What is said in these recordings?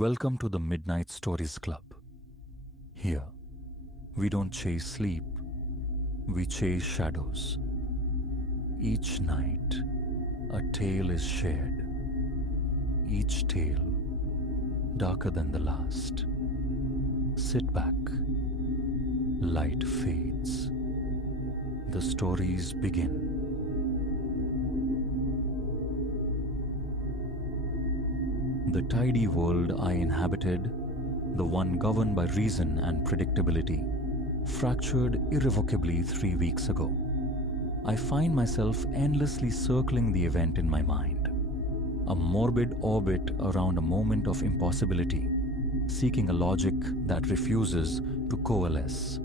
Welcome to the Midnight Stories Club. Here, we don't chase sleep, we chase shadows. Each night, a tale is shared. Each tale darker than the last. Sit back. Light fades. The stories begin. The tidy world I inhabited, the one governed by reason and predictability, fractured irrevocably 3 weeks ago. I find myself endlessly circling the event in my mind, a morbid orbit around a moment of impossibility, seeking a logic that refuses to coalesce.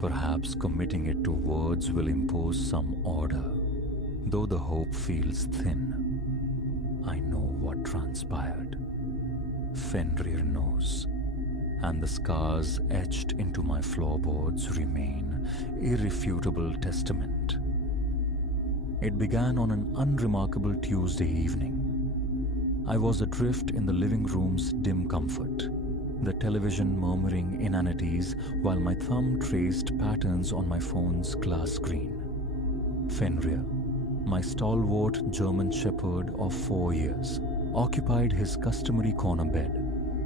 Perhaps committing it to words will impose some order, though the hope feels thin. I know what transpired. Fenrir knows, and the scars etched into my floorboards remain irrefutable testament. It began on an unremarkable Tuesday evening. I was adrift in the living room's dim comfort, the television murmuring inanities while my thumb traced patterns on my phone's glass screen. Fenrir, my stalwart German shepherd of 4 years, occupied his customary corner bed,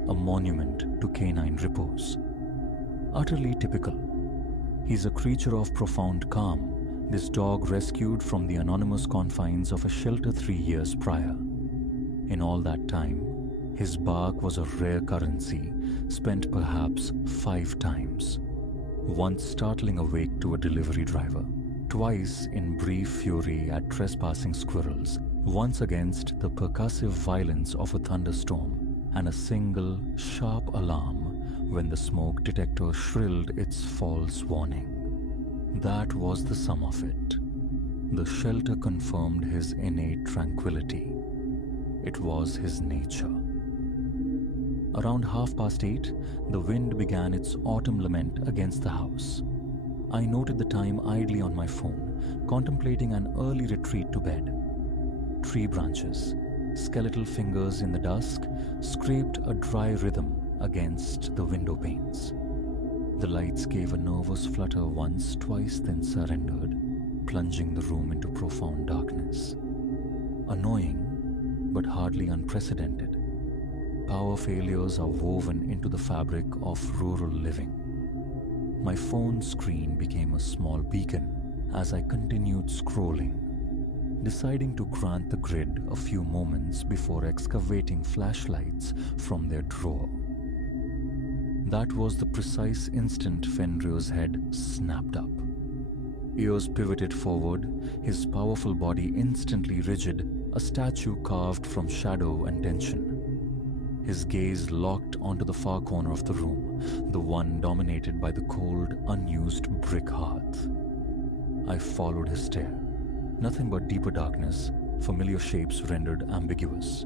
a monument to canine repose. Utterly typical. He's a creature of profound calm, this dog rescued from the anonymous confines of a shelter 3 years prior. In all that time, his bark was a rare currency, spent perhaps 5 times. Once startling a wake to a delivery driver, twice in brief fury at trespassing squirrels, once against the percussive violence of a thunderstorm, and a single, sharp alarm when the smoke detector shrilled its false warning. That was the sum of it. The shelter confirmed his innate tranquility. It was his nature. Around 8:30, the wind began its autumn lament against the house. I noted the time idly on my phone, contemplating an early retreat to bed. Tree branches, skeletal fingers in the dusk, scraped a dry rhythm against the window panes. The lights gave a nervous flutter once, twice, then surrendered, plunging the room into profound darkness. Annoying, but hardly unprecedented. Power failures are woven into the fabric of rural living. My phone screen became a small beacon as I continued scrolling, deciding to grant the grid a few moments before excavating flashlights from their drawer. That was the precise instant Fenrir's head snapped up. Ears pivoted forward, his powerful body instantly rigid, a statue carved from shadow and tension. His gaze locked onto the far corner of the room, the one dominated by the cold, unused brick hearth. I followed his stare. Nothing but deeper darkness, familiar shapes rendered ambiguous.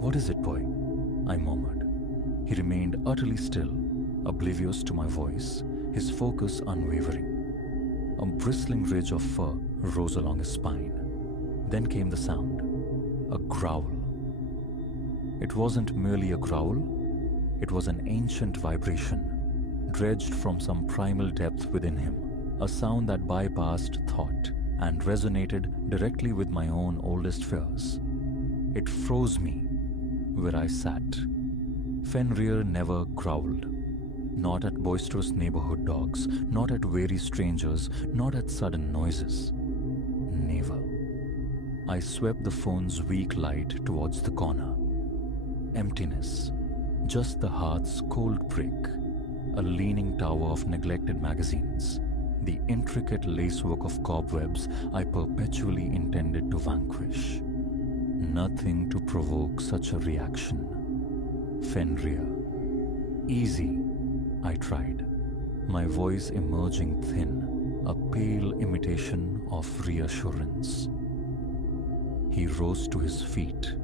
"What is it, boy?" I murmured. He remained utterly still, oblivious to my voice, his focus unwavering. A bristling ridge of fur rose along his spine. Then came the sound, a growl. It wasn't merely a growl, it was an ancient vibration, dredged from some primal depth within him, a sound that bypassed thought and resonated directly with my own oldest fears. It froze me where I sat. Fenrir never growled. Not at boisterous neighborhood dogs, not at wary strangers, not at sudden noises. Never. I swept the phone's weak light towards the corner. Emptiness. Just the hearth's cold brick, a leaning tower of neglected magazines, the intricate lacework of cobwebs I perpetually intended to vanquish. Nothing to provoke such a reaction. Fenrir. "Easy," I tried, my voice emerging thin, a pale imitation of reassurance. He rose to his feet,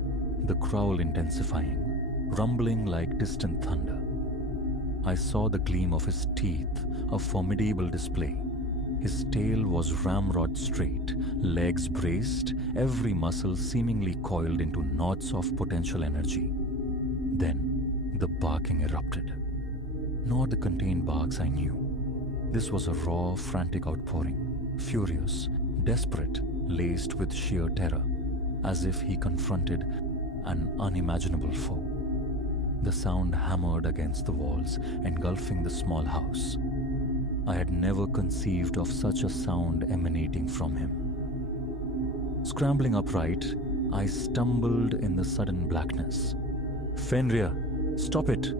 the growl intensifying, rumbling like distant thunder. I saw the gleam of his teeth, a formidable display. His tail was ramrod straight, legs braced, every muscle seemingly coiled into knots of potential energy. Then, The barking erupted. Not the contained barks I knew. This was a raw, frantic outpouring, furious, desperate, laced with sheer terror, as if he confronted an unimaginable foe. The sound hammered against the walls, engulfing the small house. I had never conceived of such a sound emanating from him. Scrambling upright, I stumbled in the sudden blackness. "Fenrir, stop it!"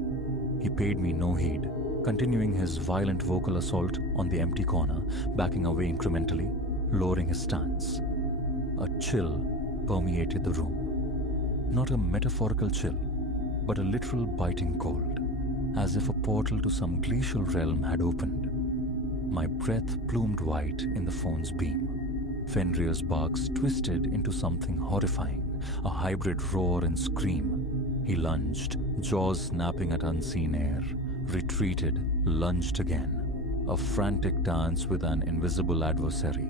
He paid me no heed, continuing his violent vocal assault on the empty corner, backing away incrementally, lowering his stance. A chill permeated the room. Not a metaphorical chill, but a literal biting cold, as if a portal to some glacial realm had opened. My breath plumed white in the phone's beam. Fenrir's barks twisted into something horrifying, a hybrid roar and scream. He lunged, jaws snapping at unseen air, retreated, lunged again, a frantic dance with an invisible adversary.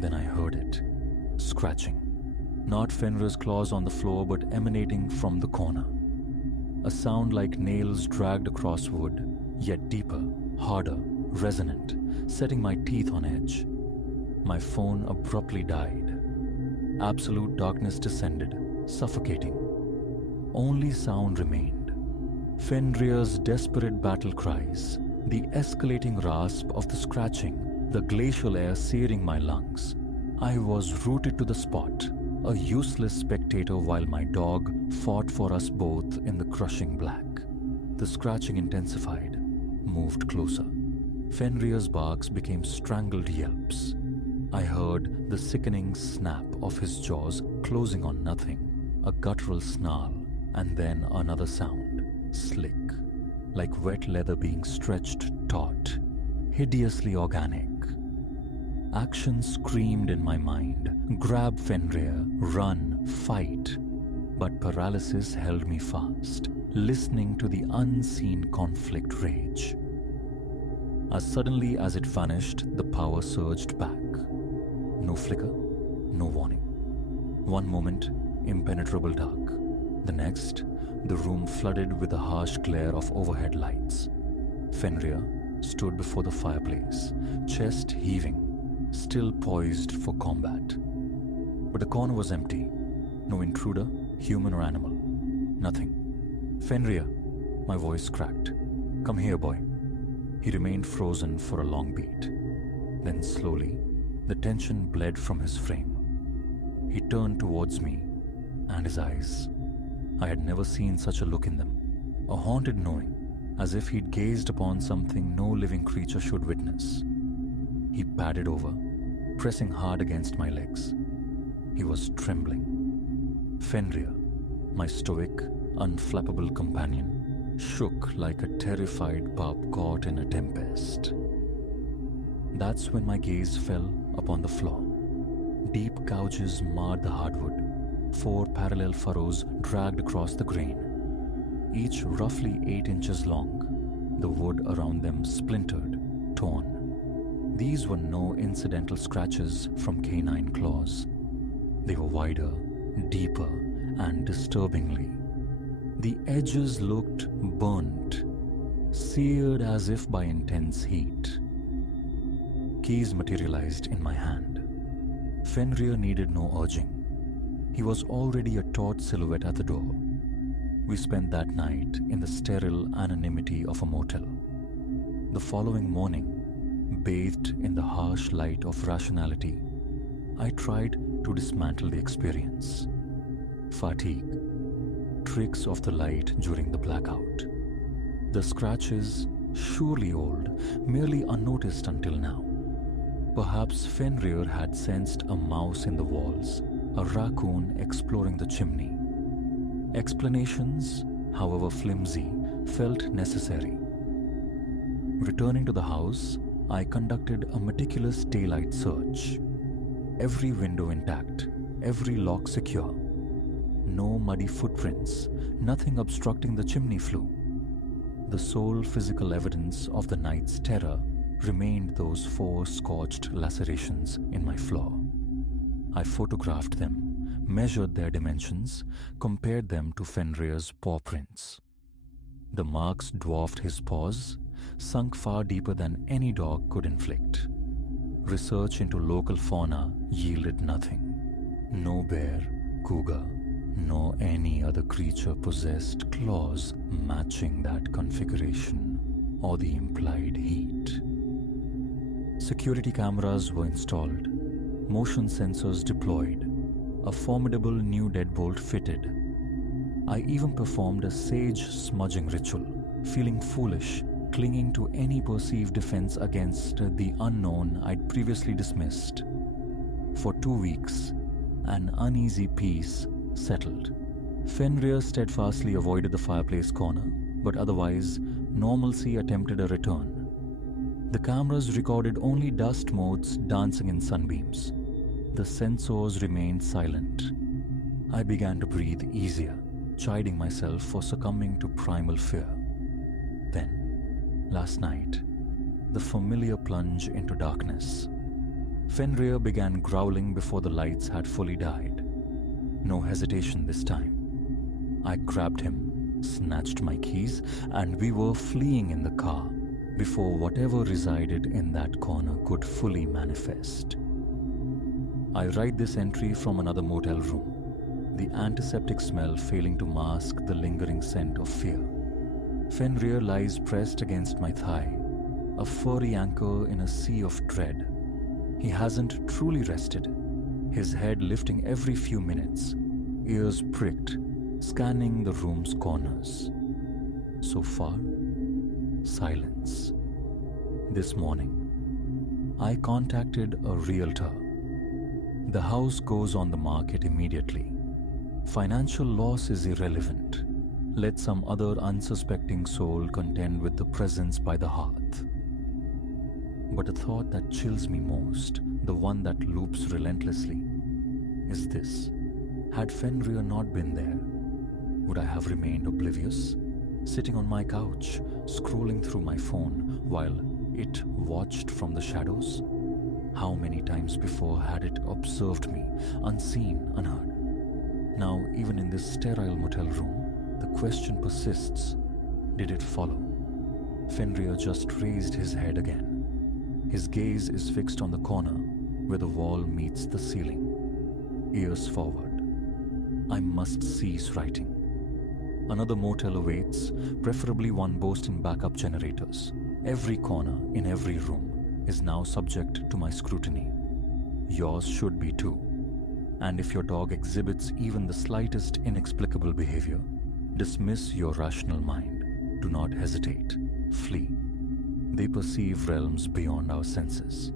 Then I heard it, scratching. Not Fenrir's claws on the floor, but emanating from the corner. A sound like nails dragged across wood, yet deeper, harder, resonant, setting my teeth on edge. My phone abruptly died. Absolute darkness descended, suffocating. Only sound remained. Fenrir's desperate battle cries, the escalating rasp of the scratching, the glacial air searing my lungs. I was rooted to the spot, a useless spectator while my dog fought for us both in the crushing black. The scratching intensified, moved closer. Fenrir's barks became strangled yelps. I heard the sickening snap of his jaws closing on nothing, a guttural snarl, and then another sound, slick, like wet leather being stretched taut, hideously organic. Action screamed in my mind, grab Fenrir, run, fight. But paralysis held me fast, listening to the unseen conflict rage. As suddenly as it vanished, the power surged back. No flicker, no warning. One moment, impenetrable dark. The next, the room flooded with the harsh glare of overhead lights. Fenrir stood before the fireplace, chest heaving, still poised for combat. But the corner was empty. No intruder, human or animal. Nothing. "Fenrir," my voice cracked. "Come here, boy." He remained frozen for a long beat. Then slowly, the tension bled from his frame. He turned towards me, and his eyes. I had never seen such a look in them. A haunted knowing, as if he'd gazed upon something no living creature should witness. He padded over, pressing hard against my legs. He was trembling. Fenrir, my stoic, unflappable companion, shook like a terrified pup caught in a tempest. That's when my gaze fell upon the floor. Deep gouges marred the hardwood, 4 parallel furrows dragged across the grain, each roughly 8 inches long, the wood around them splintered, torn. These were no incidental scratches from canine claws. They were wider, deeper, and disturbingly. The edges looked burnt, seared as if by intense heat. Keys materialized in my hand. Fenrir needed no urging. He was already a taut silhouette at the door. We spent that night in the sterile anonymity of a motel. The following morning, bathed in the harsh light of rationality, I tried to dismantle the experience. Fatigue, tricks of the light during the blackout. The scratches, surely old, merely unnoticed until now. Perhaps Fenrir had sensed a mouse in the walls, a raccoon exploring the chimney. Explanations, however flimsy, felt necessary. Returning to the house, I conducted a meticulous daylight search. Every window intact, every lock secure. No muddy footprints, nothing obstructing the chimney flue. The sole physical evidence of the night's terror remained those 4 scorched lacerations in my floor. I photographed them, measured their dimensions, compared them to Fenrir's paw prints. The marks dwarfed his paws, sunk far deeper than any dog could inflict. Research into local fauna yielded nothing. No bear, cougar, nor any other creature possessed claws matching that configuration or the implied heat. Security cameras were installed, motion sensors deployed, a formidable new deadbolt fitted. I even performed a sage smudging ritual, feeling foolish, clinging to any perceived defense against the unknown I'd previously dismissed. For 2 weeks, an uneasy peace settled. Fenrir steadfastly avoided the fireplace corner, but otherwise, normalcy attempted a return. The cameras recorded only dust motes dancing in sunbeams. The sensors remained silent. I began to breathe easier, chiding myself for succumbing to primal fear. Then, last night, the familiar plunge into darkness. Fenrir began growling before the lights had fully died. No hesitation this time. I grabbed him, snatched my keys, and we were fleeing in the car before whatever resided in that corner could fully manifest. I write this entry from another motel room, the antiseptic smell failing to mask the lingering scent of fear. Fenrir lies pressed against my thigh, a furry anchor in a sea of dread. He hasn't truly rested, his head lifting every few minutes, ears pricked, scanning the room's corners. So far, silence. This morning, I contacted a realtor. The house goes on the market immediately. Financial loss is irrelevant. Let some other unsuspecting soul contend with the presence by the hearth. But the thought that chills me most, the one that loops relentlessly, is this. Had Fenrir not been there, would I have remained oblivious, sitting on my couch, scrolling through my phone while it watched from the shadows? How many times before had it observed me, unseen, unheard? Now, even in this sterile motel room, the question persists, did it follow? Fenrir just raised his head again. His gaze is fixed on the corner where the wall meets the ceiling. Ears forward. I must cease writing. Another motel awaits, preferably one boasting backup generators. Every corner in every room is now subject to my scrutiny. Yours should be too. And if your dog exhibits even the slightest inexplicable behavior, dismiss your rational mind. Do not hesitate. Flee. They perceive realms beyond our senses.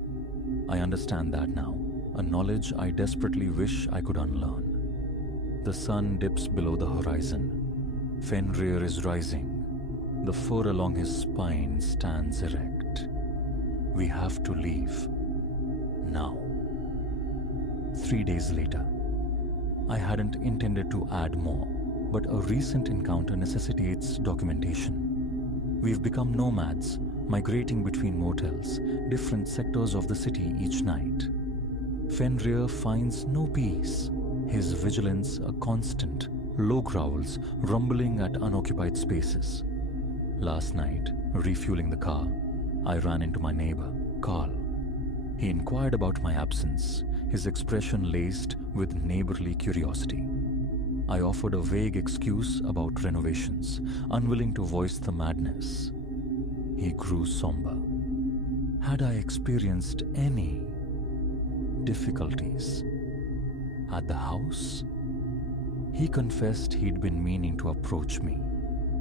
I understand that now, a knowledge I desperately wish I could unlearn. The sun dips below the horizon. Fenrir is rising. The fur along his spine stands erect. We have to leave. Now. 3 days later. I hadn't intended to add more, but a recent encounter necessitates documentation. We've become nomads, migrating between motels, different sectors of the city each night. Fenrir finds no peace, his vigilance a constant, low growls rumbling at unoccupied spaces. Last night, refueling the car, I ran into my neighbor, Carl. He inquired about my absence, his expression laced with neighborly curiosity. I offered a vague excuse about renovations, unwilling to voice the madness. He grew somber. Had I experienced any difficulties at the house? He confessed he'd been meaning to approach me,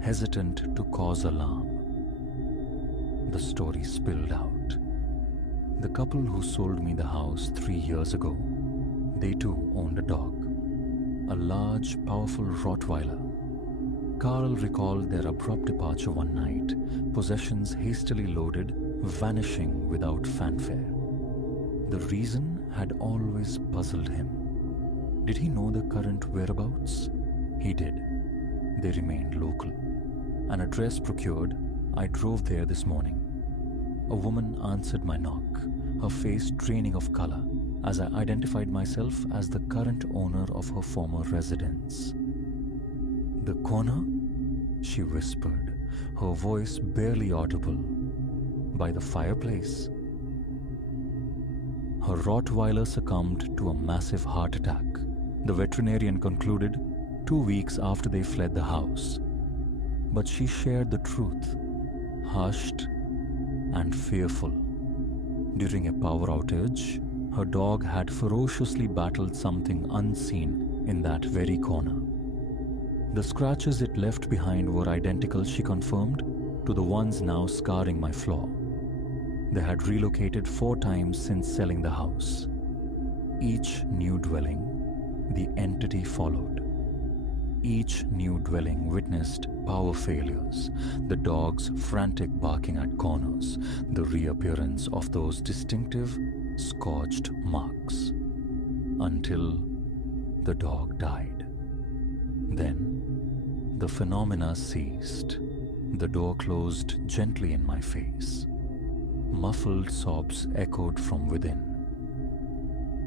hesitant to cause alarm. The story spilled out. The couple who sold me the house 3 years ago, they too owned a dog, a large, powerful Rottweiler. Carl recalled their abrupt departure one night, possessions hastily loaded, vanishing without fanfare. The reason had always puzzled him. Did he know the current whereabouts? He did. They remained local. An address procured, I drove there this morning. A woman answered my knock, her face draining of color, as I identified myself as the current owner of her former residence. "The corner?" she whispered, her voice barely audible. "By the fireplace." Her Rottweiler succumbed to a massive heart attack, the veterinarian concluded 2 weeks after they fled the house. But she shared the truth, hushed and fearful. During a power outage, her dog had ferociously battled something unseen in that very corner. The scratches it left behind were identical, she confirmed, to the ones now scarring my floor. They had relocated 4 times since selling the house. Each new dwelling, the entity followed. Each new dwelling witnessed power failures, the dog's frantic barking at corners, the reappearance of those distinctive, scorched marks, until the dog died. Then, the phenomena ceased. The door closed gently in my face. Muffled sobs echoed from within.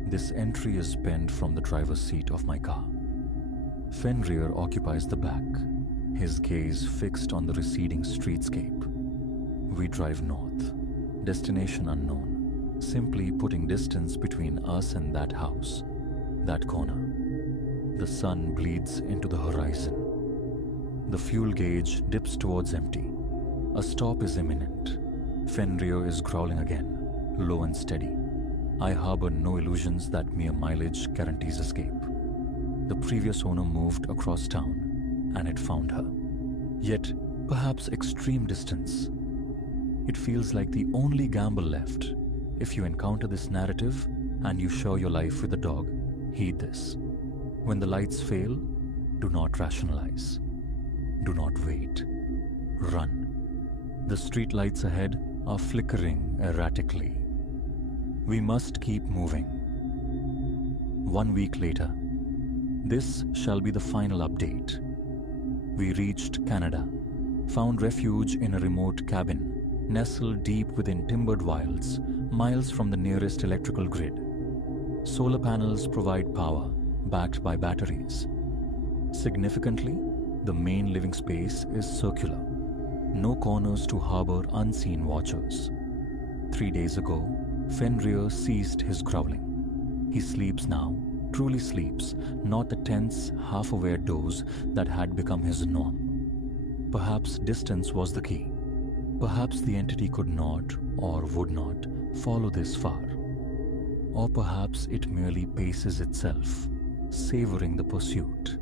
This entry is penned from the driver's seat of my car. Fenrir occupies the back, his gaze fixed on the receding streetscape. We drive north, destination unknown, simply putting distance between us and that house, that corner. The sun bleeds into the horizon. The fuel gauge dips towards empty. A stop is imminent. Fenrir is growling again, low and steady. I harbor no illusions that mere mileage guarantees escape. The previous owner moved across town, and it found her. Yet, perhaps extreme distance. It feels like the only gamble left. If you encounter this narrative and you share your life with a dog, heed this. When the lights fail, do not rationalize. Do not wait. Run. The street lights ahead are flickering erratically. We must keep moving. 1 week later, this shall be the final update. We reached Canada, found refuge in a remote cabin, nestled deep within timbered wilds, miles from the nearest electrical grid. Solar panels provide power, backed by batteries. Significantly, the main living space is circular. No corners to harbor unseen watchers. 3 days ago, Fenrir ceased his growling. He sleeps now, truly sleeps, not the tense, half-aware doze that had become his norm. Perhaps distance was the key. Perhaps the entity could not, or would not, follow this far. Or perhaps it merely paces itself, savoring the pursuit.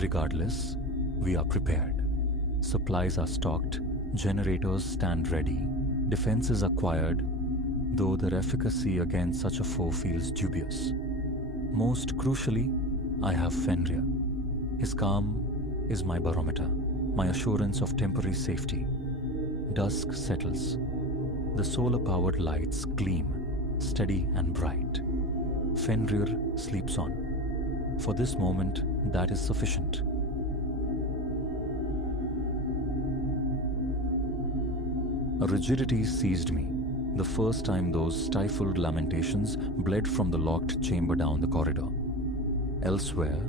Regardless, we are prepared. Supplies are stocked, generators stand ready, defenses acquired, though their efficacy against such a foe feels dubious. Most crucially, I have Fenrir. His calm is my barometer, my assurance of temporary safety. Dusk settles. The solar-powered lights gleam, steady and bright. Fenrir sleeps on. For this moment, that is sufficient. A rigidity seized me, the first time those stifled lamentations bled from the locked chamber down the corridor. Elsewhere,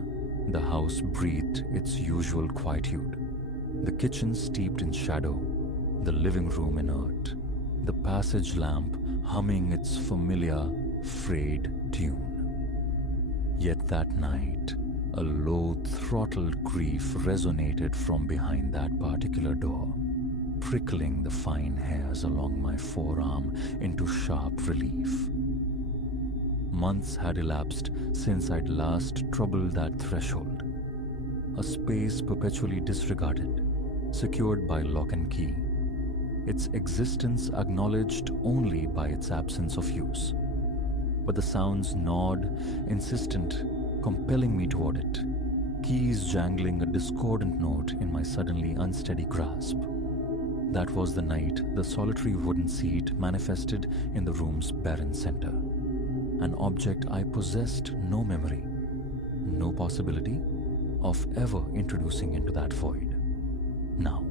the house breathed its usual quietude. The kitchen steeped in shadow, the living room inert, the passage lamp humming its familiar, frayed tune. Yet that night, a low, throttled grief resonated from behind that particular door, prickling the fine hairs along my forearm into sharp relief. Months had elapsed since I'd last troubled that threshold, a space perpetually disregarded, secured by lock and key, its existence acknowledged only by its absence of use. But the sounds gnawed, insistent, compelling me toward it, keys jangling a discordant note in my suddenly unsteady grasp. That was the night the solitary wooden seat manifested in the room's barren center, an object I possessed no memory, no possibility of ever introducing into that void. Now,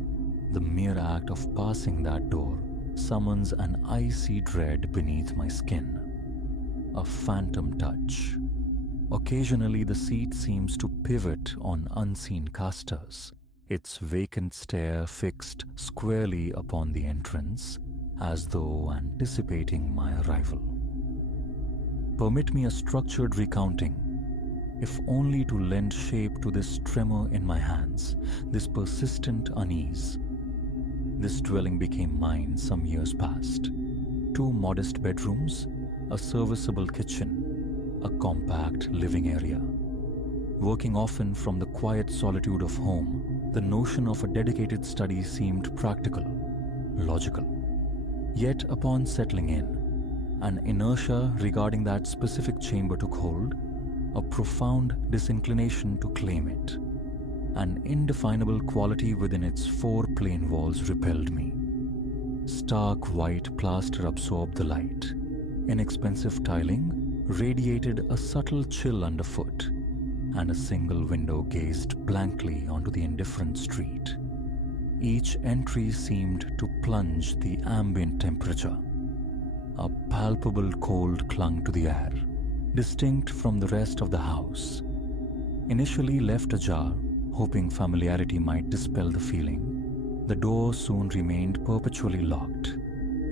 the mere act of passing that door summons an icy dread beneath my skin. a phantom touch. Occasionally, the seat seems to pivot on unseen casters, its vacant stare fixed squarely upon the entrance, as though anticipating my arrival. Permit me a structured recounting, if only to lend shape to this tremor in my hands, this persistent unease. This dwelling became mine some years past. 2 modest bedrooms, a serviceable kitchen, a compact living area. Working often from the quiet solitude of home, the notion of a dedicated study seemed practical, logical. Yet upon settling in, an inertia regarding that specific chamber took hold, a profound disinclination to claim it. An indefinable quality within its 4 plain walls repelled me. Stark white plaster absorbed the light. Inexpensive tiling radiated a subtle chill underfoot, and a single window gazed blankly onto the indifferent street. Each entry seemed to plunge the ambient temperature. A palpable cold clung to the air, distinct from the rest of the house. Initially left ajar, hoping familiarity might dispel the feeling, the door soon remained perpetually locked,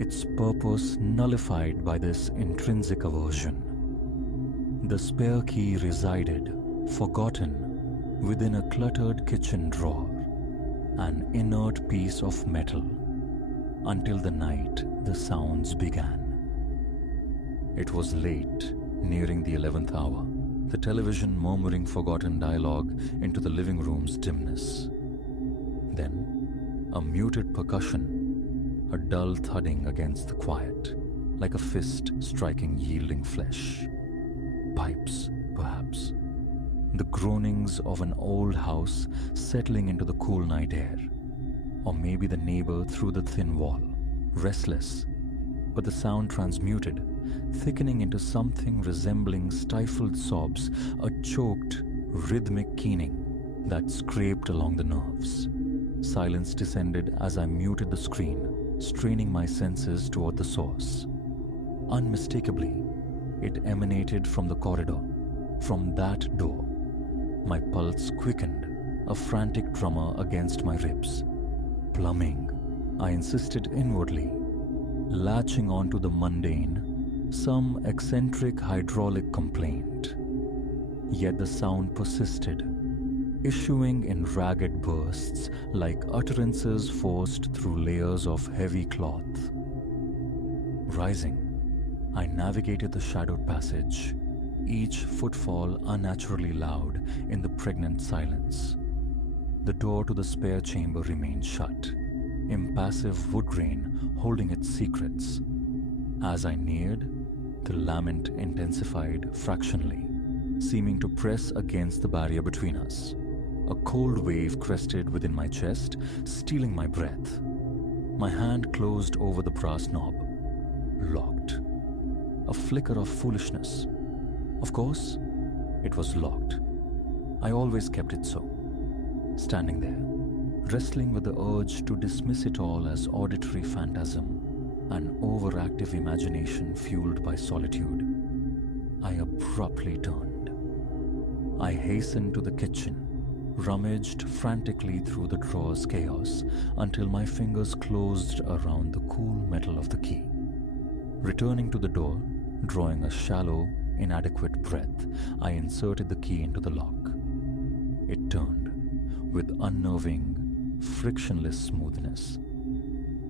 its purpose nullified by this intrinsic aversion. The spare key resided, forgotten, within a cluttered kitchen drawer, an inert piece of metal, until the night the sounds began. It was late, nearing the 11th hour, the television murmuring forgotten dialogue into the living room's dimness. Then, a muted percussion, a dull thudding against the quiet, like a fist striking yielding flesh. Pipes, perhaps. The groanings of an old house settling into the cool night air. Or maybe the neighbor through the thin wall, restless, but the sound transmuted, thickening into something resembling stifled sobs, a choked, rhythmic keening that scraped along the nerves. Silence descended as I muted the screen, straining my senses toward the source. Unmistakably, it emanated from the corridor, from that door. My pulse quickened, a frantic tremor against my ribs. Plumbing, I insisted inwardly, latching onto the mundane, some eccentric hydraulic complaint. Yet the sound persisted, issuing in ragged bursts like utterances forced through layers of heavy cloth. Rising, I navigated the shadowed passage, each footfall unnaturally loud in the pregnant silence. The door to the spare chamber remained shut, impassive wood grain holding its secrets. As I neared, the lament intensified fractionally, seeming to press against the barrier between us. A cold wave crested within my chest, stealing my breath. My hand closed over the brass knob. Locked. A flicker of foolishness. Of course, it was locked. I always kept it so. Standing there, wrestling with the urge to dismiss it all as auditory phantasm, an overactive imagination fueled by solitude, I abruptly turned. I hastened to the kitchen, rummaged frantically through the drawer's chaos until my fingers closed around the cool metal of the key. Returning to the door, drawing a shallow, inadequate breath, I inserted the key into the lock. It turned, with unnerving, frictionless smoothness.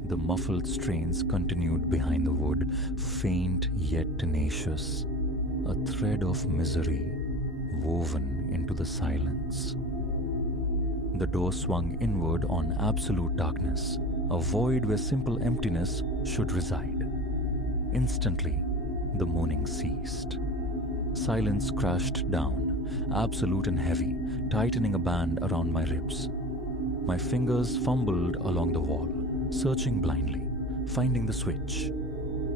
The muffled strains continued behind the wood, faint yet tenacious, a thread of misery woven into the silence. The door swung inward on absolute darkness, a void where simple emptiness should reside. Instantly, the moaning ceased. Silence crashed down, absolute and heavy, tightening a band around my ribs. My fingers fumbled along the wall, searching blindly, finding the switch.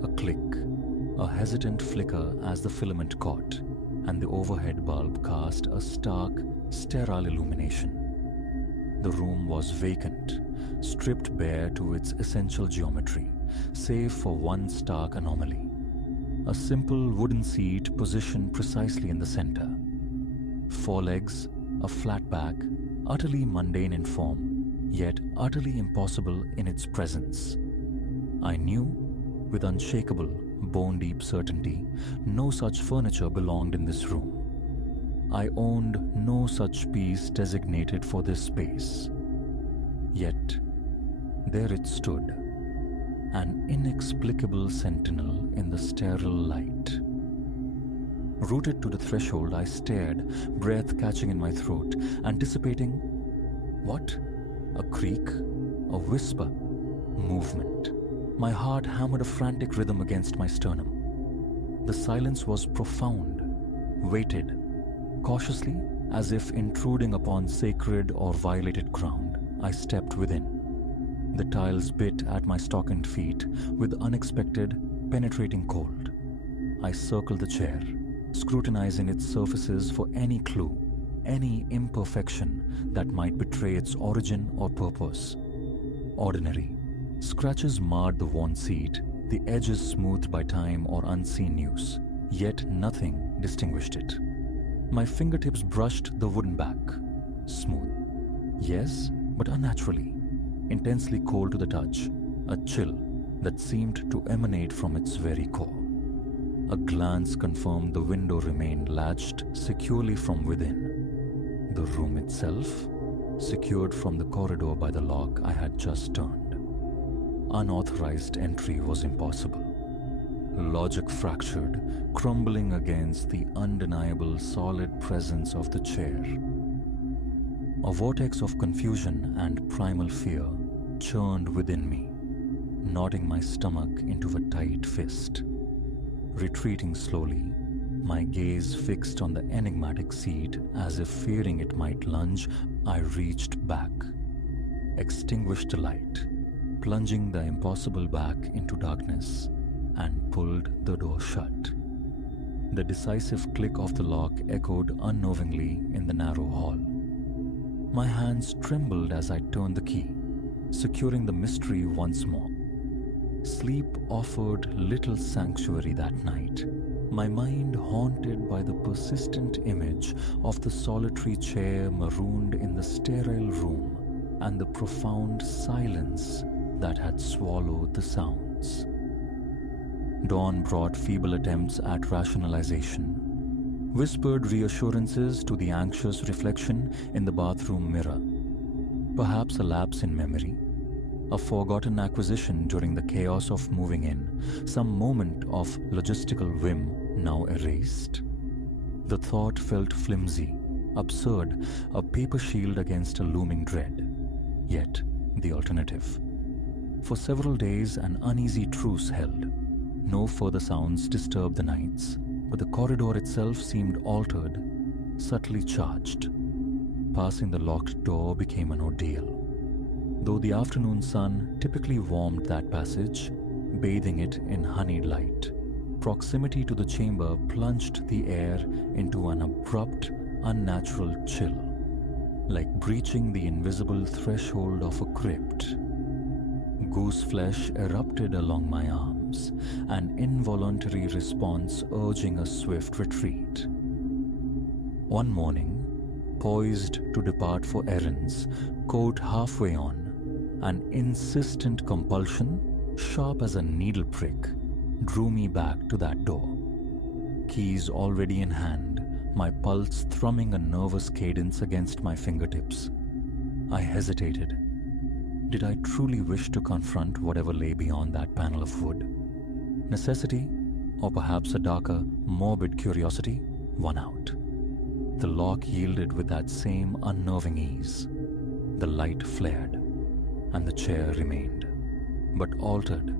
A click, a hesitant flicker as the filament caught, and the overhead bulb cast a stark, sterile illumination. The room was vacant, stripped bare to its essential geometry, save for one stark anomaly. A simple wooden seat positioned precisely in the center. 4 legs, a flat back, utterly mundane in form, yet utterly impossible in its presence. I knew, with unshakable, bone-deep certainty, no such furniture belonged in this room. I owned no such piece designated for this space. Yet, there it stood, an inexplicable sentinel in the sterile light. Rooted to the threshold, I stared, breath catching in my throat, anticipating what? A creak, a whisper, movement. My heart hammered a frantic rhythm against my sternum. The silence was profound, weighted, cautiously, as if intruding upon sacred or violated ground. I stepped within. The tiles bit at my stockinged feet with unexpected, penetrating cold. I circled the chair, scrutinizing its surfaces for any clue, any imperfection that might betray its origin or purpose. Ordinary. Scratches marred the worn seat, the edges smoothed by time or unseen use, yet nothing distinguished it. My fingertips brushed the wooden back. Smooth. Yes, but unnaturally. Intensely cold to the touch, a chill that seemed to emanate from its very core. A glance confirmed the window remained latched securely from within. The room itself, secured from the corridor by the lock I had just turned. Unauthorized entry was impossible. Logic fractured, crumbling against the undeniable solid presence of the chair. A vortex of confusion and primal fear churned within me, knotting my stomach into a tight fist. Retreating slowly, my gaze fixed on the enigmatic seat as if fearing it might lunge, I reached back, extinguished the light, plunging the impossible back into darkness, and pulled the door shut. The decisive click of the lock echoed unknowingly in the narrow hall. My hands trembled as I turned the key, securing the mystery once more. Sleep offered little sanctuary that night, my mind haunted by the persistent image of the solitary chair marooned in the sterile room and the profound silence that had swallowed the sounds. Dawn brought feeble attempts at rationalization, whispered reassurances to the anxious reflection in the bathroom mirror. Perhaps a lapse in memory, a forgotten acquisition during the chaos of moving in, some moment of logistical whim now erased. The thought felt flimsy, absurd, a paper shield against a looming dread. Yet, the alternative. For several days, an uneasy truce held. No further sounds disturbed the nights, but the corridor itself seemed altered, subtly charged. Passing the locked door became an ordeal. Though the afternoon sun typically warmed that passage, bathing it in honeyed light, proximity to the chamber plunged the air into an abrupt, unnatural chill, like breaching the invisible threshold of a crypt. Goose flesh erupted along my arms, an involuntary response urging a swift retreat. One morning, poised to depart for errands, coat halfway on, an insistent compulsion, sharp as a needle prick, drew me back to that door. Keys already in hand, my pulse thrumming a nervous cadence against my fingertips. I hesitated. Did I truly wish to confront whatever lay beyond that panel of wood? Necessity, or perhaps a darker, morbid curiosity, won out. The lock yielded with that same unnerving ease. The light flared, and the chair remained, but altered.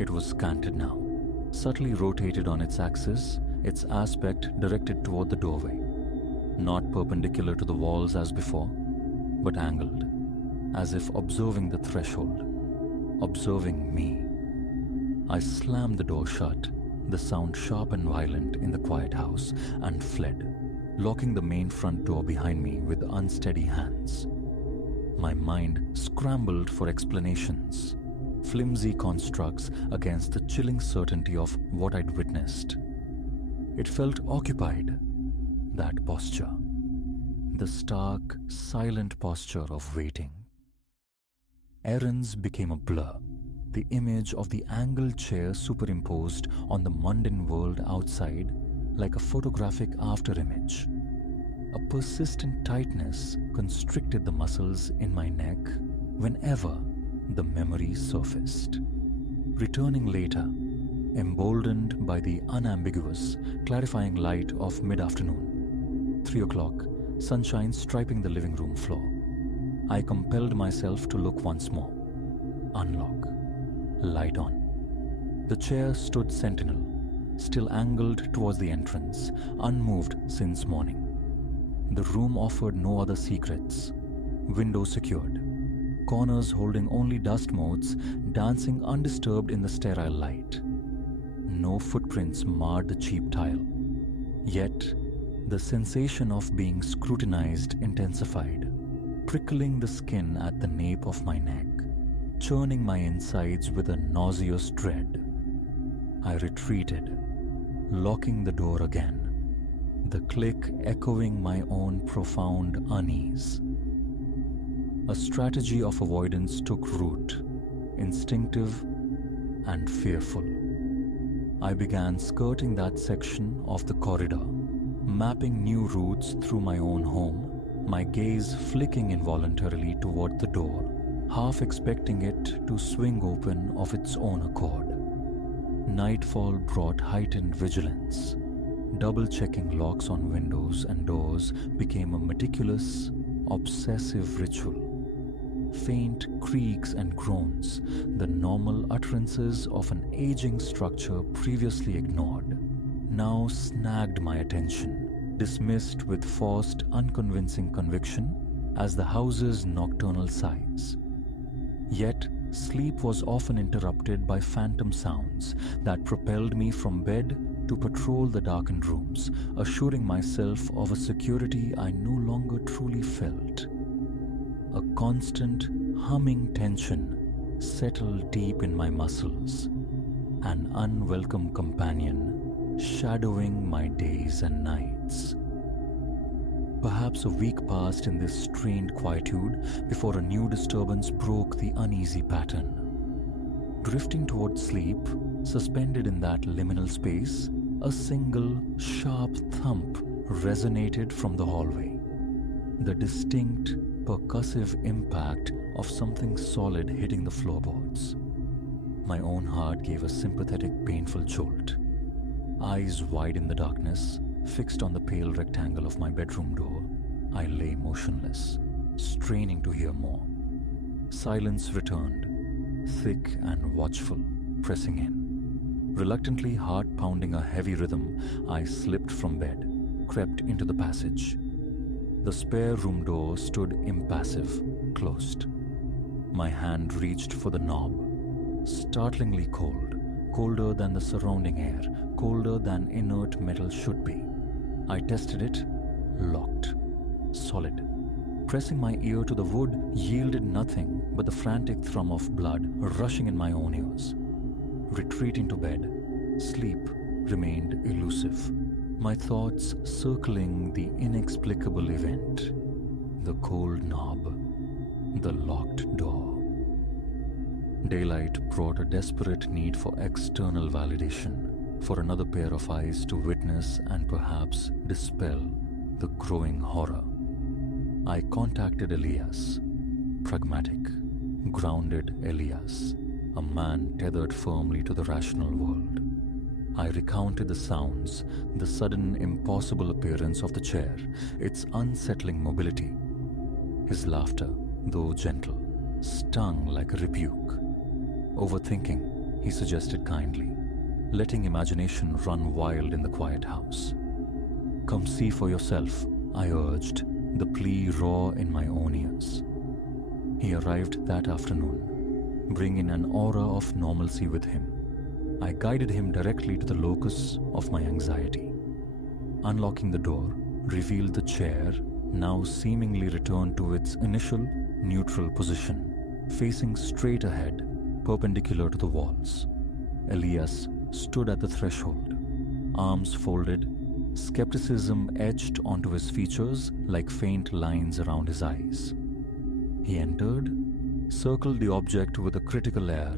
It was canted now, subtly rotated on its axis, its aspect directed toward the doorway, not perpendicular to the walls as before, but angled, as if observing the threshold, observing me. I slammed the door shut, the sound sharp and violent in the quiet house, and fled, locking the main front door behind me with unsteady hands. My mind scrambled for explanations, flimsy constructs against the chilling certainty of what I'd witnessed. It felt occupied, that posture, the stark, silent posture of waiting. Errands became a blur, the image of the angled chair superimposed on the mundane world outside like a photographic afterimage. A persistent tightness constricted the muscles in my neck whenever the memory surfaced. Returning later, emboldened by the unambiguous, clarifying light of mid-afternoon, 3 o'clock, sunshine striping the living room floor, I compelled myself to look once more. Unlock. Light on. The chair stood sentinel, still angled towards the entrance, unmoved since morning. The room offered no other secrets. Windows secured. Corners holding only dust motes dancing undisturbed in the sterile light. No footprints marred the cheap tile. Yet, the sensation of being scrutinized intensified, prickling the skin at the nape of my neck, churning my insides with a nauseous dread. I retreated, locking the door again, the click echoing my own profound unease. A strategy of avoidance took root, instinctive and fearful. I began skirting that section of the corridor, mapping new routes through my own home, my gaze flicking involuntarily toward the door, half expecting it to swing open of its own accord. Nightfall brought heightened vigilance. Double-checking locks on windows and doors became a meticulous, obsessive ritual. Faint creaks and groans, the normal utterances of an aging structure previously ignored, now snagged my attention, dismissed with forced, unconvincing conviction as the house's nocturnal sighs. Yet, sleep was often interrupted by phantom sounds that propelled me from bed to patrol the darkened rooms, assuring myself of a security I no longer truly felt. A constant, humming tension settled deep in my muscles, an unwelcome companion shadowing my days and nights. Perhaps a week passed in this strained quietude before a new disturbance broke the uneasy pattern. Drifting toward sleep, suspended in that liminal space, a single, sharp thump resonated from the hallway. The distinct, percussive impact of something solid hitting the floorboards. My own heart gave a sympathetic, painful jolt. Eyes wide in the darkness, fixed on the pale rectangle of my bedroom door, I lay motionless, straining to hear more. Silence returned, thick and watchful, pressing in. Reluctantly, heart pounding a heavy rhythm, I slipped from bed, crept into the passage. The spare room door stood impassive, closed. My hand reached for the knob. Startlingly cold, colder than the surrounding air, colder than inert metal should be. I tested it, locked, solid. Pressing my ear to the wood yielded nothing but the frantic thrum of blood rushing in my own ears. Retreating to bed, sleep remained elusive. My thoughts circling the inexplicable event, the cold knob, the locked door. Daylight brought a desperate need for external validation, for another pair of eyes to witness and perhaps dispel the growing horror. I contacted Elias, pragmatic, grounded Elias, a man tethered firmly to the rational world. I recounted the sounds, the sudden impossible appearance of the chair, its unsettling mobility. His laughter, though gentle, stung like a rebuke. Overthinking, he suggested kindly, letting imagination run wild in the quiet house. Come see for yourself, I urged, the plea raw in my own ears. He arrived that afternoon, bringing an aura of normalcy with him. I guided him directly to the locus of my anxiety. Unlocking the door revealed the chair, now seemingly returned to its initial neutral position, facing straight ahead, perpendicular to the walls. Elias stood at the threshold, arms folded, skepticism etched onto his features like faint lines around his eyes. He entered, circled the object with a critical air,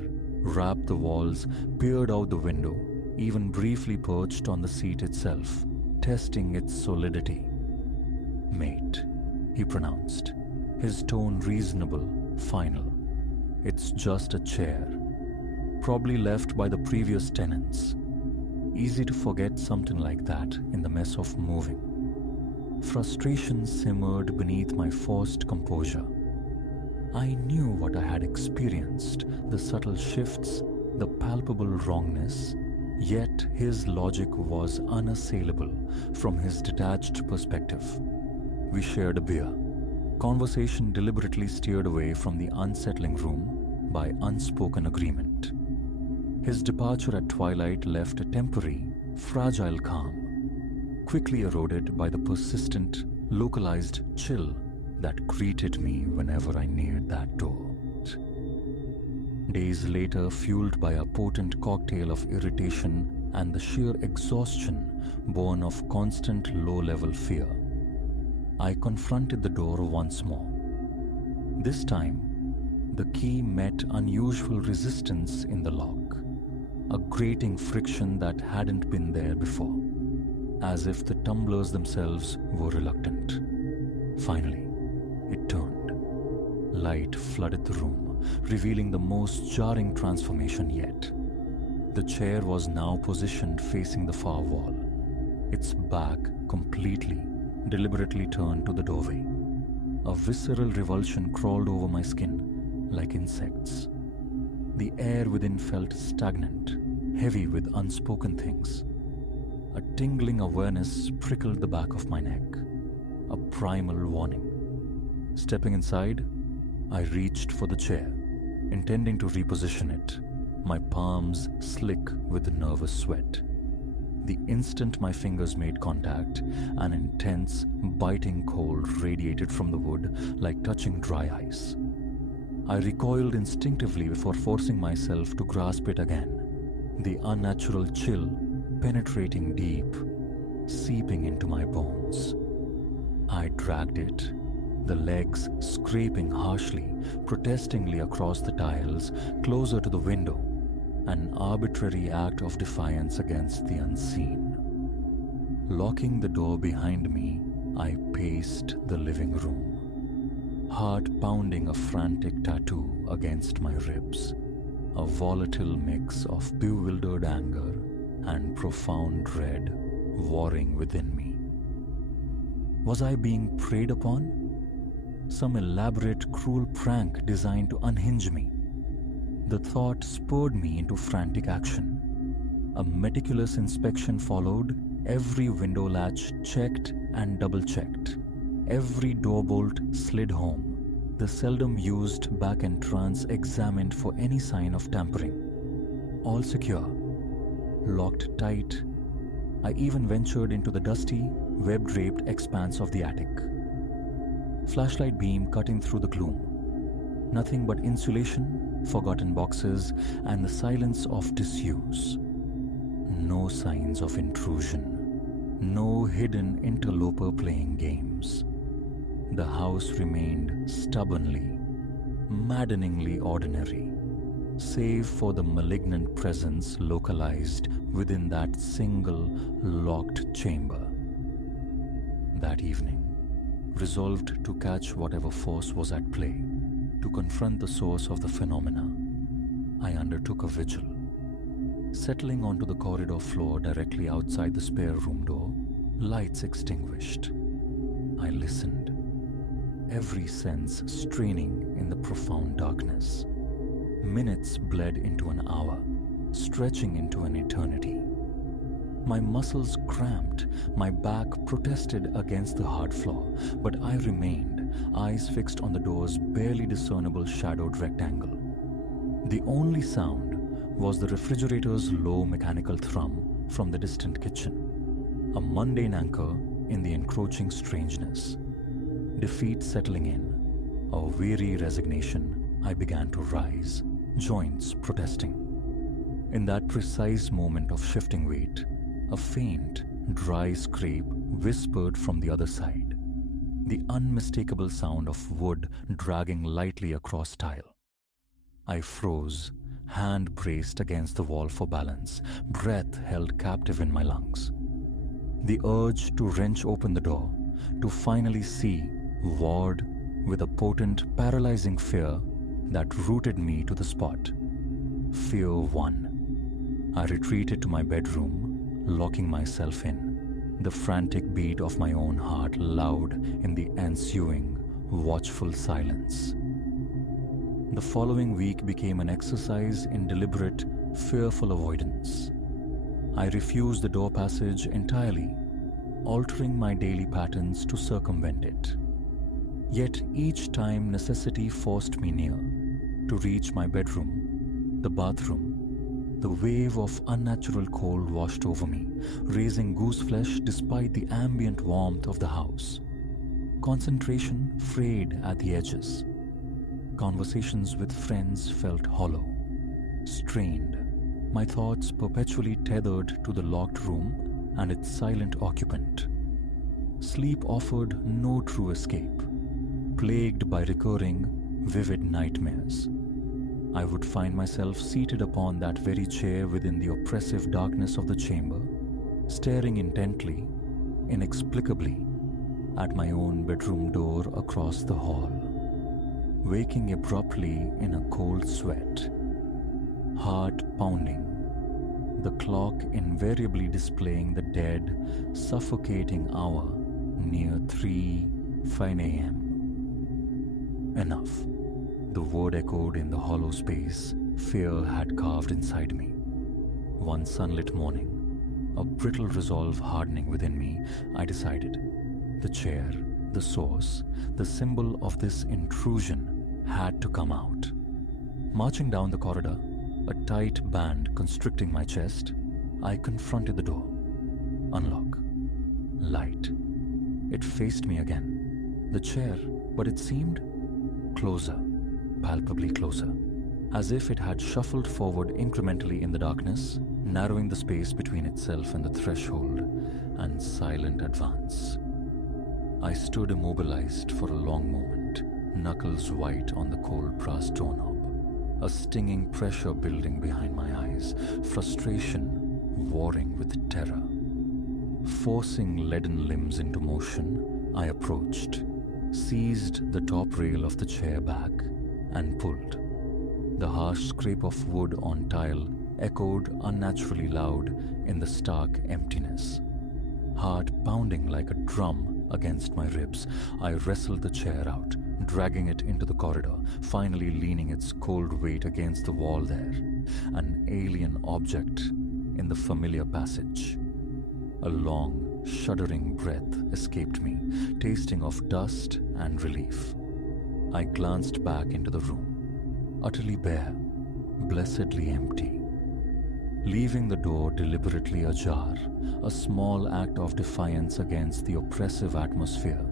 rapped the walls, peered out the window, even briefly perched on the seat itself, testing its solidity. "Mate," he pronounced, his tone reasonable, final. "It's just a chair, probably left by the previous tenants. Easy to forget something like that in the mess of moving." Frustration simmered beneath my forced composure. I knew what I had experienced, the subtle shifts, the palpable wrongness, yet his logic was unassailable from his detached perspective. We shared a beer. Conversation deliberately steered away from the unsettling room by unspoken agreement. His departure at twilight left a temporary, fragile calm, quickly eroded by the persistent, localized chill that greeted me whenever I neared that door. Days later, fueled by a potent cocktail of irritation and the sheer exhaustion born of constant low-level fear, I confronted the door once more. This time, the key met unusual resistance in the lock, a grating friction that hadn't been there before, as if the tumblers themselves were reluctant. Finally, it turned. Light flooded the room, revealing the most jarring transformation yet. The chair was now positioned facing the far wall, its back completely, deliberately turned to the doorway. A visceral revulsion crawled over my skin like insects. The air within felt stagnant, heavy with unspoken things. A tingling awareness prickled the back of my neck, a primal warning. Stepping inside, I reached for the chair, intending to reposition it, my palms slick with nervous sweat. The instant my fingers made contact, an intense, biting cold radiated from the wood like touching dry ice. I recoiled instinctively before forcing myself to grasp it again, the unnatural chill penetrating deep, seeping into my bones. I dragged it, the legs scraping harshly, protestingly across the tiles, closer to the window, an arbitrary act of defiance against the unseen. Locking the door behind me, I paced the living room, heart pounding a frantic tattoo against my ribs, a volatile mix of bewildered anger and profound dread warring within me. Was I being preyed upon? Some elaborate, cruel prank designed to unhinge me? The thought spurred me into frantic action. A meticulous inspection followed, every window latch checked and double-checked, every door bolt slid home, the seldom used back entrance examined for any sign of tampering. All secure, locked tight. I even ventured into the dusty, web-draped expanse of the attic. Flashlight beam cutting through the gloom. Nothing but insulation, forgotten boxes, and the silence of disuse. No signs of intrusion. No hidden interloper playing games. The house remained stubbornly, maddeningly ordinary, save for the malignant presence localized within that single locked chamber. That evening, resolved to catch whatever force was at play, to confront the source of the phenomena, I undertook a vigil. Settling onto the corridor floor directly outside the spare room door, lights extinguished. I listened, every sense straining in the profound darkness. Minutes bled into an hour, stretching into an eternity. My muscles cramped, my back protested against the hard floor, but I remained, eyes fixed on the door's barely discernible shadowed rectangle. The only sound was the refrigerator's low mechanical thrum from the distant kitchen, a mundane anchor in the encroaching strangeness. Defeat settling in, a weary resignation, I began to rise, joints protesting. In that precise moment of shifting weight, a faint, dry scrape whispered from the other side, the unmistakable sound of wood dragging lightly across tile. I froze, hand braced against the wall for balance, breath held captive in my lungs. The urge to wrench open the door, to finally see Ward, with a potent, paralyzing fear that rooted me to the spot. Fear won. I retreated to my bedroom, locking myself in, the frantic beat of my own heart loud in the ensuing, watchful silence. The following week became an exercise in deliberate, fearful avoidance. I refused the door passage entirely, altering my daily patterns to circumvent it. Yet each time necessity forced me near, to reach my bedroom, the bathroom, the wave of unnatural cold washed over me, raising gooseflesh despite the ambient warmth of the house. Concentration frayed at the edges. Conversations with friends felt hollow, strained, my thoughts perpetually tethered to the locked room and its silent occupant. Sleep offered no true escape, plagued by recurring, vivid nightmares. I would find myself seated upon that very chair within the oppressive darkness of the chamber, staring intently, inexplicably, at my own bedroom door across the hall, waking abruptly in a cold sweat, heart pounding, the clock invariably displaying the dead, suffocating hour near 3:05 a.m. Enough. The word echoed in the hollow space fear had carved inside me. One sunlit morning, a brittle resolve hardening within me, I decided the chair, the source, the symbol of this intrusion had to come out. Marching down the corridor, a tight band constricting my chest, I confronted the door. Unlock. Light. It faced me again. The chair, but it seemed closer, palpably closer, as if it had shuffled forward incrementally in the darkness, narrowing the space between itself and the threshold, and silent advance. I stood immobilized for a long moment, knuckles white on the cold brass doorknob, a stinging pressure building behind my eyes, frustration warring with terror. Forcing leaden limbs into motion, I approached, seized the top rail of the chair back, and pulled. The harsh scrape of wood on tile echoed unnaturally loud in the stark emptiness. Heart pounding like a drum against my ribs, I wrestled the chair out, dragging it into the corridor, finally leaning its cold weight against the wall there, an alien object in the familiar passage. A long, shuddering breath escaped me, tasting of dust and relief. I glanced back into the room, utterly bare, blessedly empty. Leaving the door deliberately ajar, a small act of defiance against the oppressive atmosphere,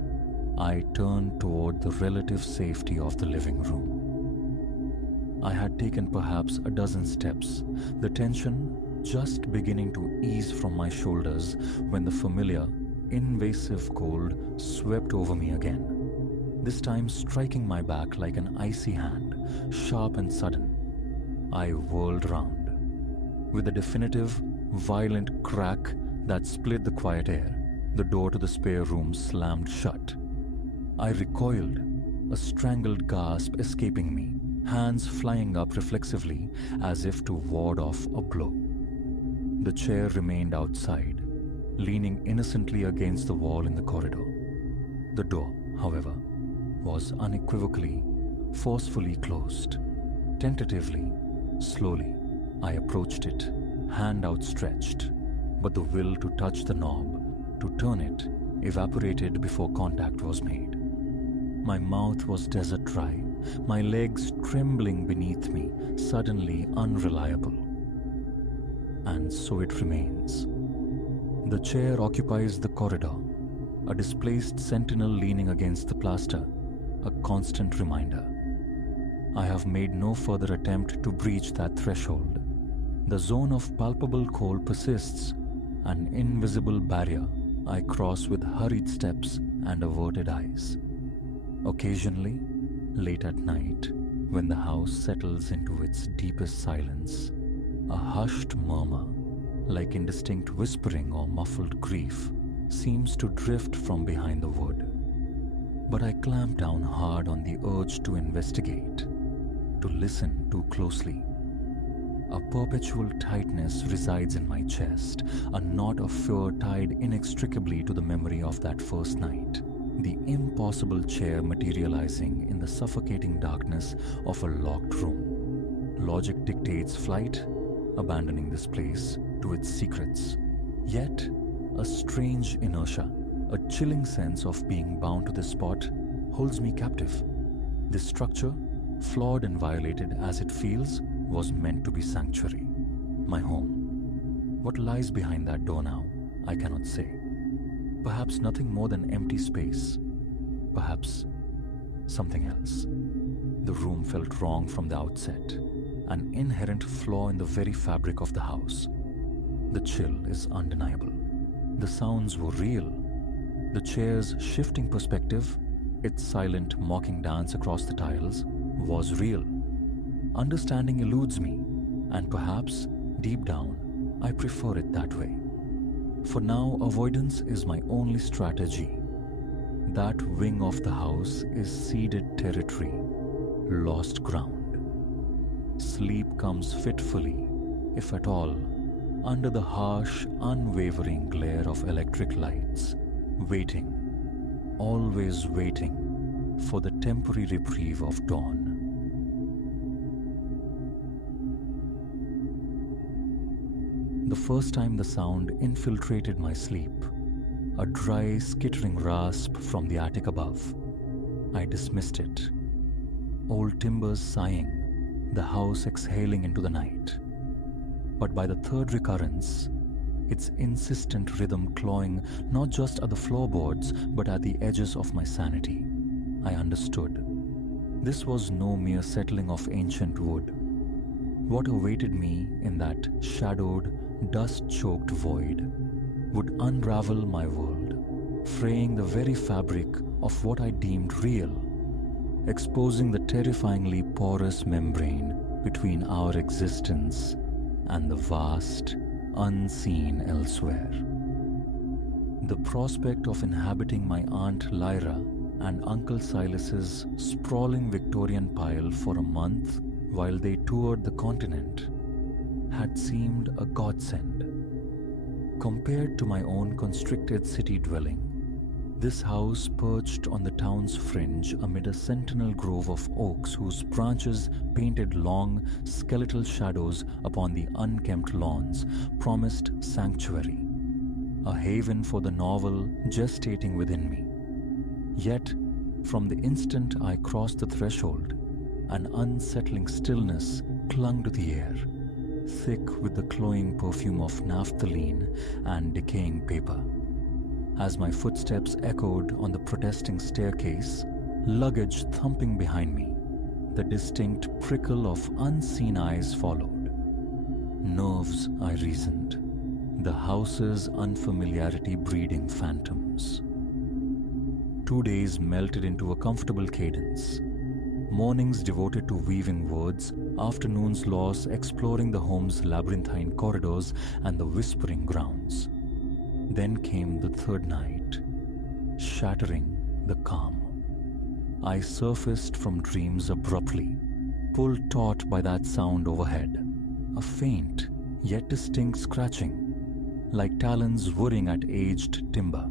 I turned toward the relative safety of the living room. I had taken perhaps a dozen steps, the tension just beginning to ease from my shoulders when the familiar, invasive cold swept over me again, this time striking my back like an icy hand, sharp and sudden. I whirled round. With a definitive, violent crack that split the quiet air, the door to the spare room slammed shut. I recoiled, a strangled gasp escaping me, hands flying up reflexively as if to ward off a blow. The chair remained outside, leaning innocently against the wall in the corridor. The door, however, was unequivocally, forcefully closed. Tentatively, slowly, I approached it, hand outstretched, but the will to touch the knob, to turn it, evaporated before contact was made. My mouth was desert dry, my legs trembling beneath me, suddenly unreliable. And so it remains. The chair occupies the corridor, a displaced sentinel leaning against the plaster, a constant reminder. I have made no further attempt to breach that threshold. The zone of palpable cold persists, an invisible barrier I cross with hurried steps and averted eyes. Occasionally, late at night, when the house settles into its deepest silence, a hushed murmur, like indistinct whispering or muffled grief, seems to drift from behind the wood. But I clamp down hard on the urge to investigate, to listen too closely. A perpetual tightness resides in my chest, a knot of fear tied inextricably to the memory of that first night, the impossible chair materializing in the suffocating darkness of a locked room. Logic dictates flight, abandoning this place to its secrets. Yet, a strange inertia, a chilling sense of being bound to this spot, holds me captive. This structure, flawed and violated as it feels, was meant to be sanctuary, my home. What lies behind that door now, I cannot say. Perhaps nothing more than empty space. Perhaps something else. The room felt wrong from the outset, an inherent flaw in the very fabric of the house. The chill is undeniable. The sounds were real. The chair's shifting perspective, its silent mocking dance across the tiles, was real. Understanding eludes me, and perhaps, deep down, I prefer it that way. For now, avoidance is my only strategy. That wing of the house is ceded territory, lost ground. Sleep comes fitfully, if at all, under the harsh, unwavering glare of electric lights, waiting, always waiting for the temporary reprieve of dawn. The first time the sound infiltrated my sleep, a dry, skittering rasp from the attic above, I dismissed it. Old timbers sighing, the house exhaling into the night. But by the third recurrence, its insistent rhythm clawing not just at the floorboards but at the edges of my sanity, I understood. This was no mere settling of ancient wood. What awaited me in that shadowed, dust-choked void would unravel my world, fraying the very fabric of what I deemed real, exposing the terrifyingly porous membrane between our existence and the vast, unseen elsewhere. The prospect of inhabiting my Aunt Lyra and Uncle Silas's sprawling Victorian pile for a month while they toured the continent had seemed a godsend. Compared to my own constricted city dwelling, this house perched on the town's fringe amid a sentinel grove of oaks whose branches painted long, skeletal shadows upon the unkempt lawns promised sanctuary, a haven for the novel gestating within me. Yet, from the instant I crossed the threshold, an unsettling stillness clung to the air, thick with the cloying perfume of naphthalene and decaying paper. As my footsteps echoed on the protesting staircase, luggage thumping behind me, the distinct prickle of unseen eyes followed. Nerves, I reasoned, the house's unfamiliarity breeding phantoms. 2 days melted into a comfortable cadence. Mornings devoted to weaving words, afternoons lost exploring the home's labyrinthine corridors and the whispering grounds. Then came the third night, shattering the calm. I surfaced from dreams abruptly, pulled taut by that sound overhead, a faint yet distinct scratching, like talons worrying at aged timber.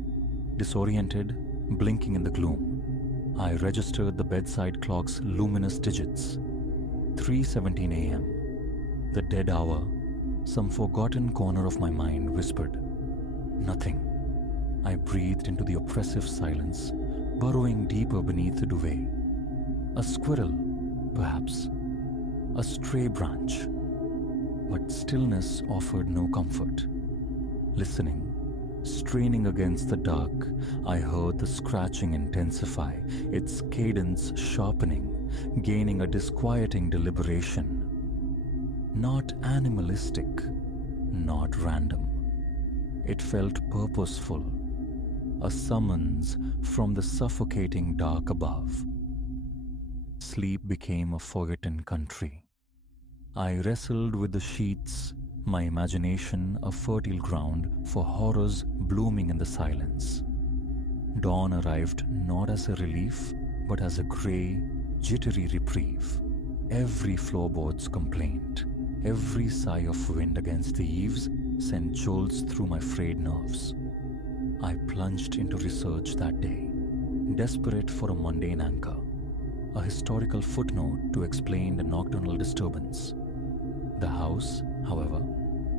Disoriented, blinking in the gloom, I registered the bedside clock's luminous digits. 3:17 a.m. The dead hour, some forgotten corner of my mind whispered. Nothing. I breathed into the oppressive silence, burrowing deeper beneath the duvet. A squirrel, perhaps. A stray branch. But stillness offered no comfort. Listening, straining against the dark, I heard the scratching intensify, its cadence sharpening, gaining a disquieting deliberation. Not animalistic, not random. It felt purposeful, a summons from the suffocating dark above. Sleep became a forgotten country. I wrestled with the sheets, my imagination a fertile ground for horrors blooming in the silence. Dawn arrived not as a relief, but as a grey, jittery reprieve. Every floorboard's complaint, every sigh of wind against the eaves sent jolts through my frayed nerves. I plunged into research that day, desperate for a mundane anchor, a historical footnote to explain the nocturnal disturbance. The house, however,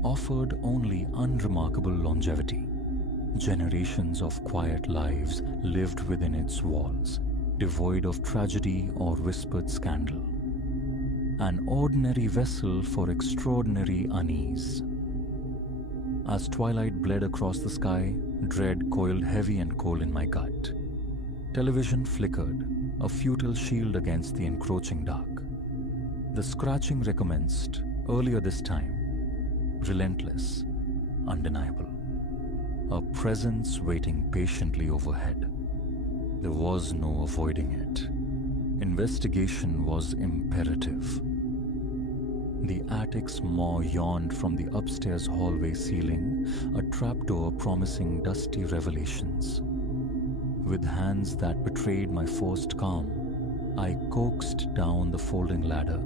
offered only unremarkable longevity. Generations of quiet lives lived within its walls, devoid of tragedy or whispered scandal. An ordinary vessel for extraordinary unease. As twilight bled across the sky, dread coiled heavy and cold in my gut. Television flickered, a futile shield against the encroaching dark. The scratching recommenced, earlier this time, relentless, undeniable. A presence waiting patiently overhead. There was no avoiding it. Investigation was imperative. The attic's maw yawned from the upstairs hallway ceiling, a trapdoor promising dusty revelations. With hands that betrayed my forced calm, I coaxed down the folding ladder,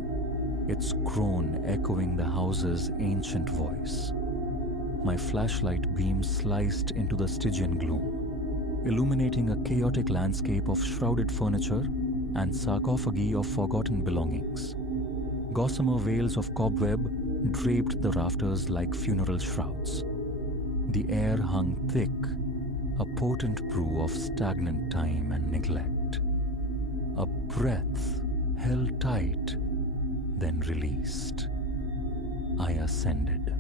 its groan echoing the house's ancient voice. My flashlight beam sliced into the Stygian gloom, illuminating a chaotic landscape of shrouded furniture and sarcophagi of forgotten belongings. Gossamer veils of cobweb draped the rafters like funeral shrouds. The air hung thick, a potent brew of stagnant time and neglect. A breath held tight, then released. I ascended,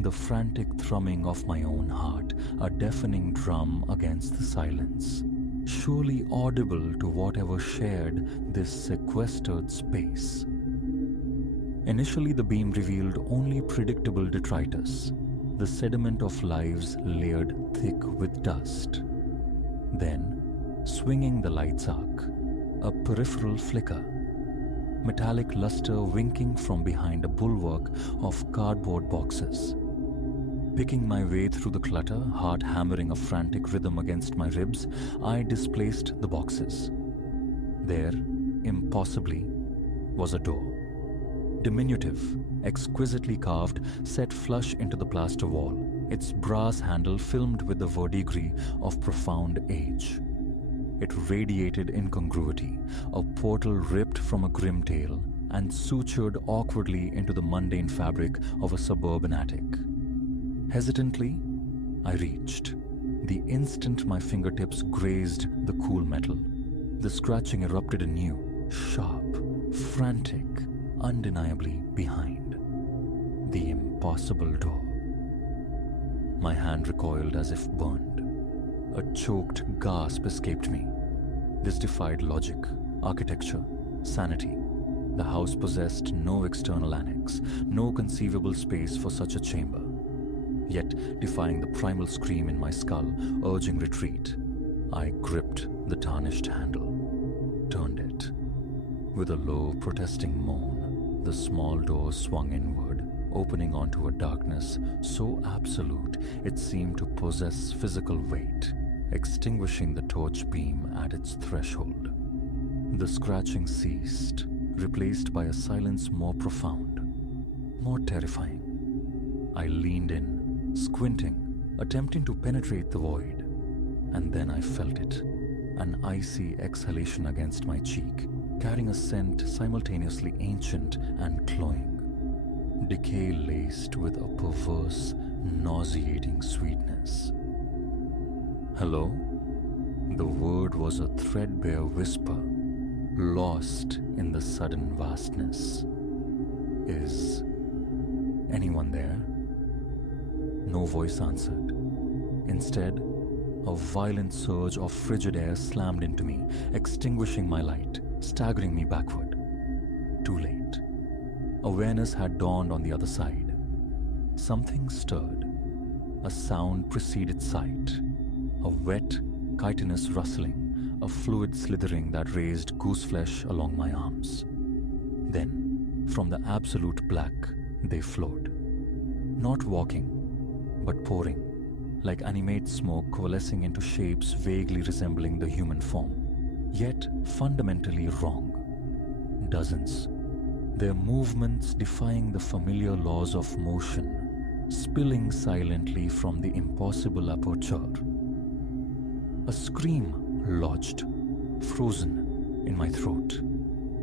the frantic thrumming of my own heart, a deafening drum against the silence, surely audible to whatever shared this sequestered space. Initially, the beam revealed only predictable detritus, the sediment of lives layered thick with dust. Then, swinging the light's arc, a peripheral flicker, metallic luster winking from behind a bulwark of cardboard boxes. Picking my way through the clutter, heart hammering a frantic rhythm against my ribs, I displaced the boxes. There, impossibly, was a door. Diminutive, exquisitely carved, set flush into the plaster wall, its brass handle filmed with the verdigris of profound age. It radiated incongruity, a portal ripped from a grim tale and sutured awkwardly into the mundane fabric of a suburban attic. Hesitantly, I reached. The instant my fingertips grazed the cool metal, the scratching erupted anew, sharp, frantic, undeniably behind. The impossible door. My hand recoiled as if burned. A choked gasp escaped me. This defied logic, architecture, sanity. The house possessed no external annex, no conceivable space for such a chamber. Yet, defying the primal scream in my skull, urging retreat, I gripped the tarnished handle, turned it. With a low, protesting moan, the small door swung inward, opening onto a darkness so absolute it seemed to possess physical weight, extinguishing the torch beam at its threshold. The scratching ceased, replaced by a silence more profound, more terrifying. I leaned in, squinting, attempting to penetrate the void, and then I felt it, an icy exhalation against my cheek, carrying a scent simultaneously ancient and cloying. Decay laced with a perverse, nauseating sweetness. Hello? The word was a threadbare whisper, lost in the sudden vastness. Is anyone there? No voice answered. Instead, a violent surge of frigid air slammed into me, extinguishing my light, staggering me backward. Too late. Awareness had dawned on the other side. Something stirred. A sound preceded sight. A wet, chitinous rustling, a fluid slithering that raised gooseflesh along my arms. Then, from the absolute black, they flowed. Not walking, but pouring, like animate smoke coalescing into shapes vaguely resembling the human form, yet fundamentally wrong. Dozens. Their movements defying the familiar laws of motion, spilling silently from the impossible aperture. A scream lodged, frozen, in my throat.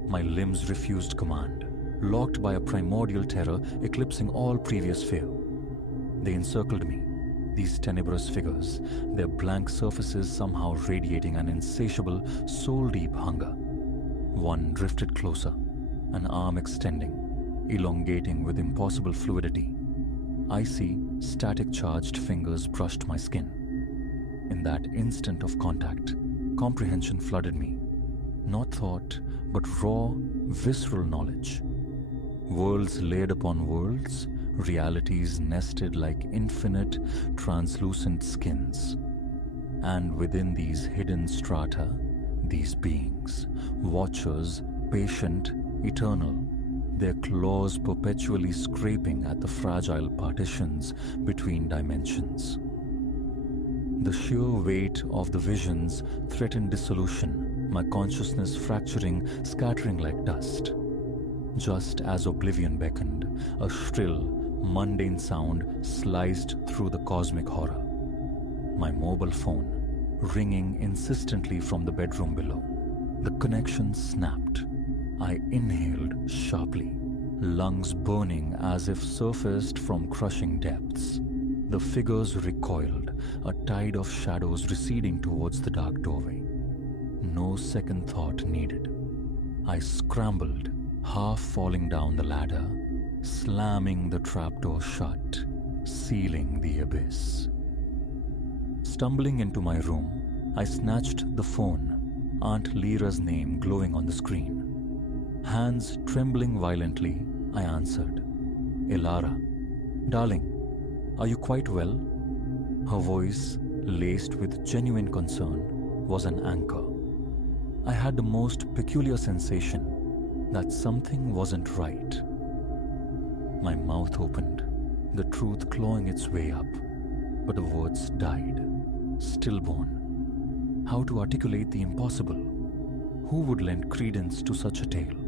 My limbs refused command, locked by a primordial terror eclipsing all previous fear. They encircled me, these tenebrous figures, their blank surfaces somehow radiating an insatiable, soul-deep hunger. One drifted closer, an arm extending, elongating with impossible fluidity. Icy, static-charged fingers brushed my skin. In that instant of contact, comprehension flooded me. Not thought, but raw, visceral knowledge. Worlds laid upon worlds, realities nested like infinite, translucent skins. And within these hidden strata, these beings, watchers, patient, eternal, their claws perpetually scraping at the fragile partitions between dimensions. The sheer weight of the visions threatened dissolution, my consciousness fracturing, scattering like dust. Just as oblivion beckoned, a shrill, mundane sound sliced through the cosmic horror. My mobile phone, ringing insistently from the bedroom below. The connection snapped. I inhaled sharply, lungs burning as if surfaced from crushing depths. The figures recoiled, a tide of shadows receding towards the dark doorway. No second thought needed. I scrambled, half falling down the ladder, slamming the trapdoor shut, sealing the abyss. Stumbling into my room, I snatched the phone, Aunt Lyra's name glowing on the screen. Hands trembling violently, I answered. "Elara, darling, are you quite well?" Her voice, laced with genuine concern, was an anchor. I had the most peculiar sensation that something wasn't right. My mouth opened, the truth clawing its way up, but the words died, stillborn. How to articulate the impossible? Who would lend credence to such a tale?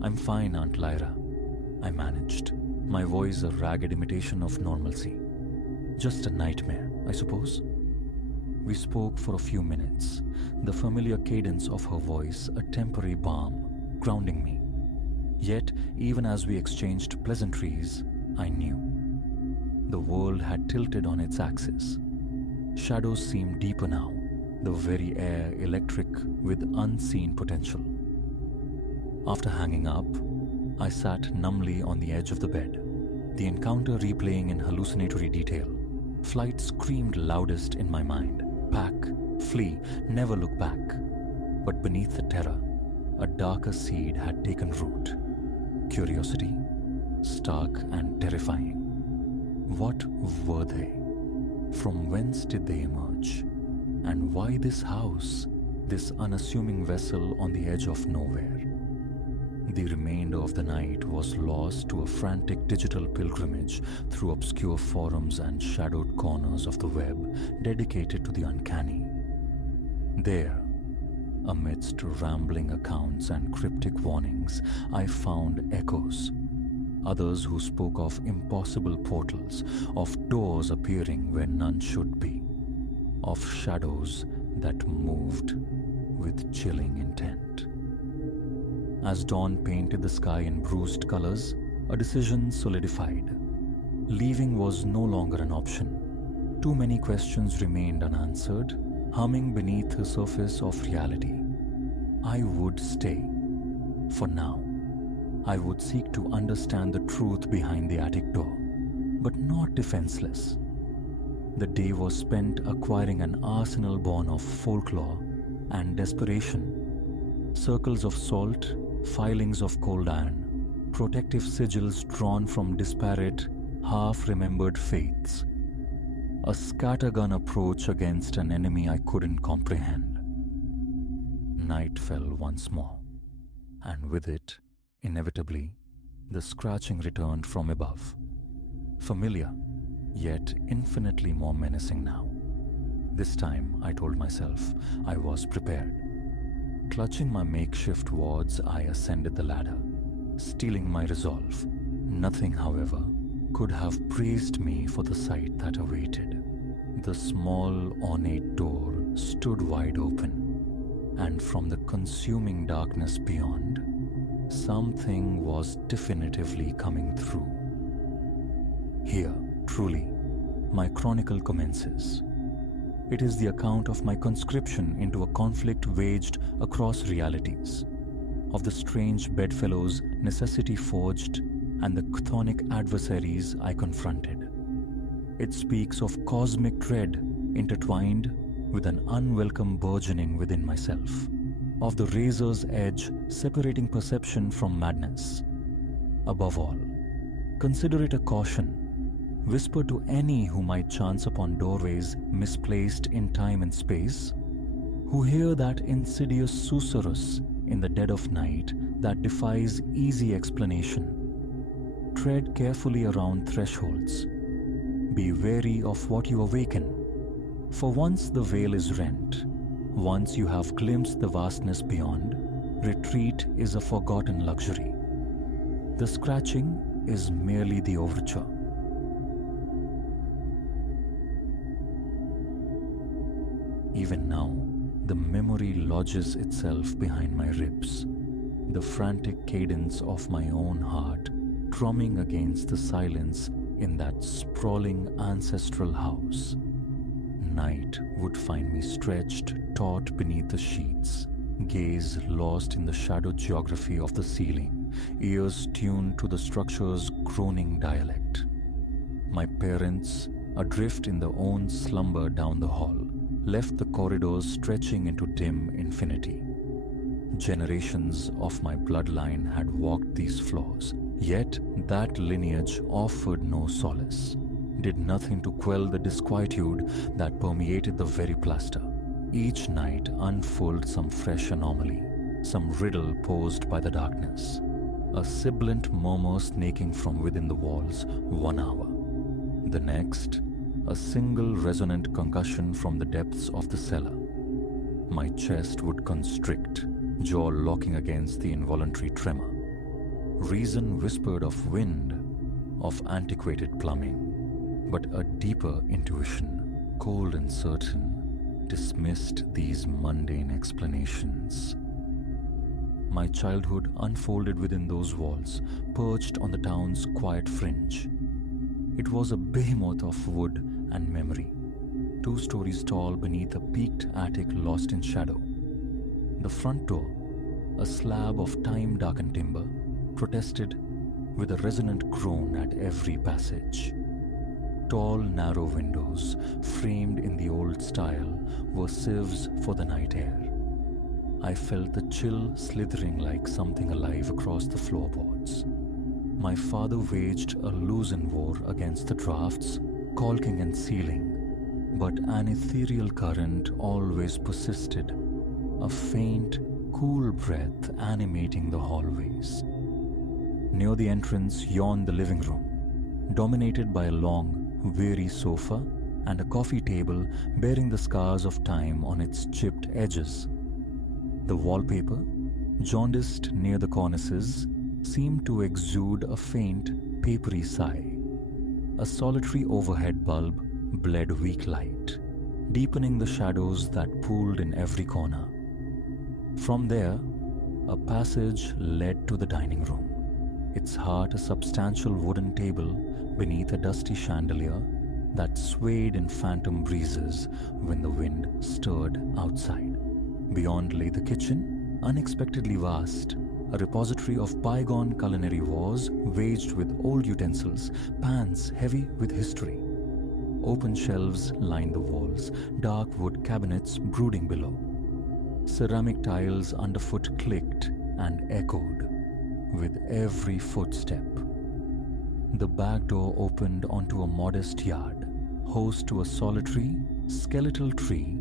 I'm fine, Aunt Lyra, I managed, my voice a ragged imitation of normalcy. Just a nightmare, I suppose. We spoke for a few minutes, the familiar cadence of her voice a temporary balm, grounding me. Yet, even as we exchanged pleasantries, I knew. The world had tilted on its axis. Shadows seemed deeper now, the very air electric with unseen potential. After hanging up, I sat numbly on the edge of the bed, the encounter replaying in hallucinatory detail. Flight screamed loudest in my mind. Pack, flee, never look back. But beneath the terror, a darker seed had taken root. Curiosity, stark and terrifying. What were they? From whence did they emerge? And why this house, this unassuming vessel on the edge of nowhere? The remainder of the night was lost to a frantic digital pilgrimage through obscure forums and shadowed corners of the web dedicated to the uncanny. There, amidst rambling accounts and cryptic warnings, I found echoes. Others who spoke of impossible portals, of doors appearing where none should be, of shadows that moved with chilling intent. As dawn painted the sky in bruised colors, a decision solidified. Leaving was no longer an option. Too many questions remained unanswered, humming beneath the surface of reality. I would stay. For now, I would seek to understand the truth behind the attic door, but not defenseless. The day was spent acquiring an arsenal born of folklore and desperation, Circles of salt, filings of cold iron, protective sigils drawn from disparate, half-remembered faiths. A scattergun approach against an enemy I couldn't comprehend. Night fell once more, and with it, inevitably, the scratching returned from above. Familiar, yet infinitely more menacing now. This time, I told myself, I was prepared. Clutching my makeshift wards, I ascended the ladder, steeling my resolve. Nothing, however, could have praised me for the sight that awaited. The small, ornate door stood wide open, and from the consuming darkness beyond, something was definitively coming through. Here, truly, my chronicle commences. It is the account of my conscription into a conflict waged across realities, of the strange bedfellows necessity forged and the chthonic adversaries I confronted. It speaks of cosmic dread intertwined with an unwelcome burgeoning within myself, of the razor's edge separating perception from madness. Above all, consider it a caution, whispered to any who might chance upon doorways misplaced in time and space, who hear that insidious susurrus in the dead of night that defies easy explanation. Tread carefully around thresholds. Be wary of what you awaken, for once the veil is rent, once you have glimpsed the vastness beyond, retreat is a forgotten luxury. The scratching is merely the overture. Even now, the memory lodges itself behind my ribs, the frantic cadence of my own heart drumming against the silence in that sprawling ancestral house. Night would find me stretched taut beneath the sheets, gaze lost in the shadowed geography of the ceiling, ears tuned to the structure's groaning dialect. My parents, adrift in their own slumber down the hall, left the corridors stretching into dim infinity. Generations of my bloodline had walked these floors, yet that lineage offered no solace, did nothing to quell the disquietude that permeated the very plaster. Each night unfolded some fresh anomaly, some riddle posed by the darkness, a sibilant murmur snaking from within the walls 1 hour. The next, a single resonant concussion from the depths of the cellar. My chest would constrict, jaw locking against the involuntary tremor. Reason whispered of wind, of antiquated plumbing, but a deeper intuition, cold and certain, dismissed these mundane explanations. My childhood unfolded within those walls, perched on the town's quiet fringe. It was a behemoth of wood and memory, 2 stories tall beneath a peaked attic lost in shadow. The front door, a slab of time-darkened timber, protested with a resonant groan at every passage. Tall, narrow windows, framed in the old style, were sieves for the night air. I felt the chill slithering like something alive across the floorboards. My father waged a loosened war against the drafts, caulking and sealing, but an ethereal current always persisted, a faint, cool breath animating the hallways. Near the entrance yawned the living room, dominated by a long, weary sofa and a coffee table bearing the scars of time on its chipped edges. The wallpaper, jaundiced near the cornices, seemed to exude a faint, papery sigh. A solitary overhead bulb bled weak light, deepening the shadows that pooled in every corner. From there, a passage led to the dining room, its heart a substantial wooden table beneath a dusty chandelier that swayed in phantom breezes when the wind stirred outside. Beyond lay the kitchen, unexpectedly vast, a repository of bygone culinary wars waged with old utensils, pans heavy with history. Open shelves lined the walls, dark wood cabinets brooding below. Ceramic tiles underfoot clicked and echoed with every footstep. The back door opened onto a modest yard, host to a solitary, skeletal tree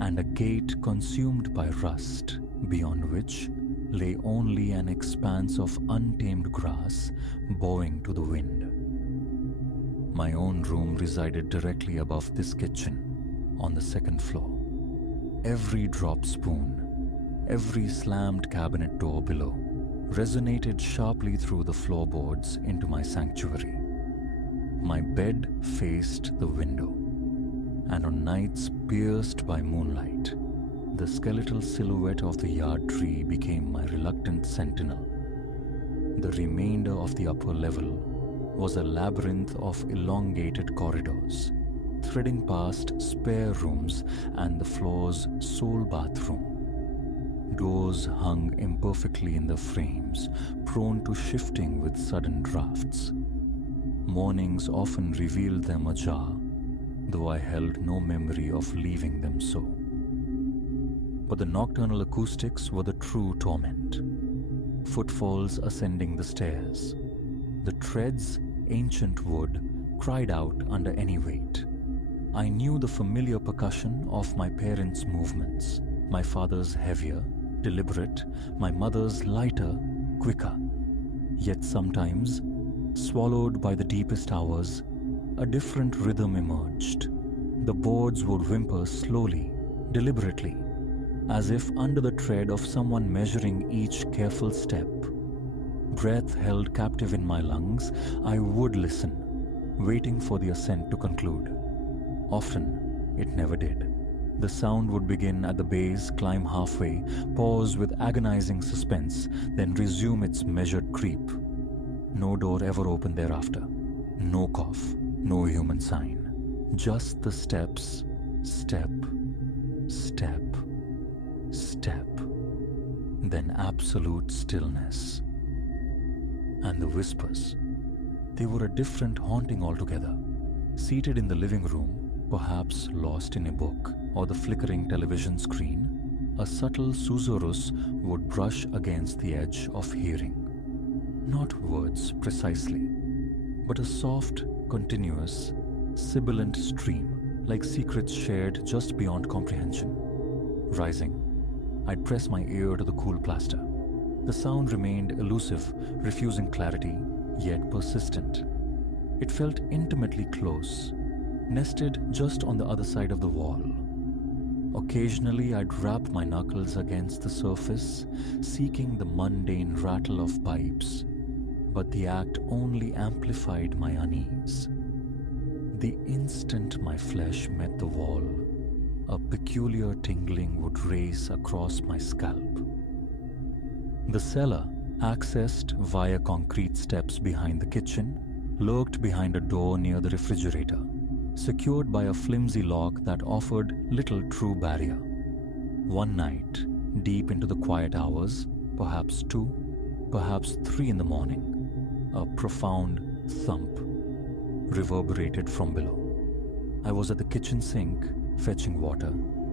and a gate consumed by rust, beyond which lay only an expanse of untamed grass bowing to the wind. My own room resided directly above this kitchen, on the second floor. Every drop spoon, every slammed cabinet door below resonated sharply through the floorboards into my sanctuary. My bed faced the window, and on nights pierced by moonlight, the skeletal silhouette of the yard tree became my reluctant sentinel. The remainder of the upper level was a labyrinth of elongated corridors, threading past spare rooms and the floor's sole bathroom. Doors hung imperfectly in the frames, prone to shifting with sudden drafts. Mornings often revealed them ajar, though I held no memory of leaving them so. But the nocturnal acoustics were the true torment. Footfalls ascending the stairs. The treads, ancient wood, cried out under any weight. I knew the familiar percussion of my parents' movements, my father's heavier, deliberate, my mother's lighter, quicker. Yet sometimes, swallowed by the deepest hours, a different rhythm emerged. The boards would whimper slowly, deliberately, as if under the tread of someone measuring each careful step. Breath held captive in my lungs, I would listen, waiting for the ascent to conclude. Often, it never did. The sound would begin at the base, climb halfway, pause with agonizing suspense, then resume its measured creep. No door ever opened thereafter. No cough, no human sign. Just the steps, step, step, step. Then absolute stillness. And the whispers. They were a different haunting altogether. Seated in the living room, perhaps lost in a book or the flickering television screen, a subtle susurrus would brush against the edge of hearing. Not words precisely, but a soft, continuous, sibilant stream, like secrets shared just beyond comprehension. Rising, I'd press my ear to the cool plaster. The sound remained elusive, refusing clarity, yet persistent. It felt intimately close, nested just on the other side of the wall. Occasionally, I'd rap my knuckles against the surface, seeking the mundane rattle of pipes, but the act only amplified my unease. The instant my flesh met the wall, a peculiar tingling would race across my scalp. The cellar, accessed via concrete steps behind the kitchen, lurked behind a door near the refrigerator, secured by a flimsy lock that offered little true barrier. One night, deep into the quiet hours, perhaps 2, perhaps 3 in the morning, a profound thump reverberated from below. I was at the kitchen sink, fetching water,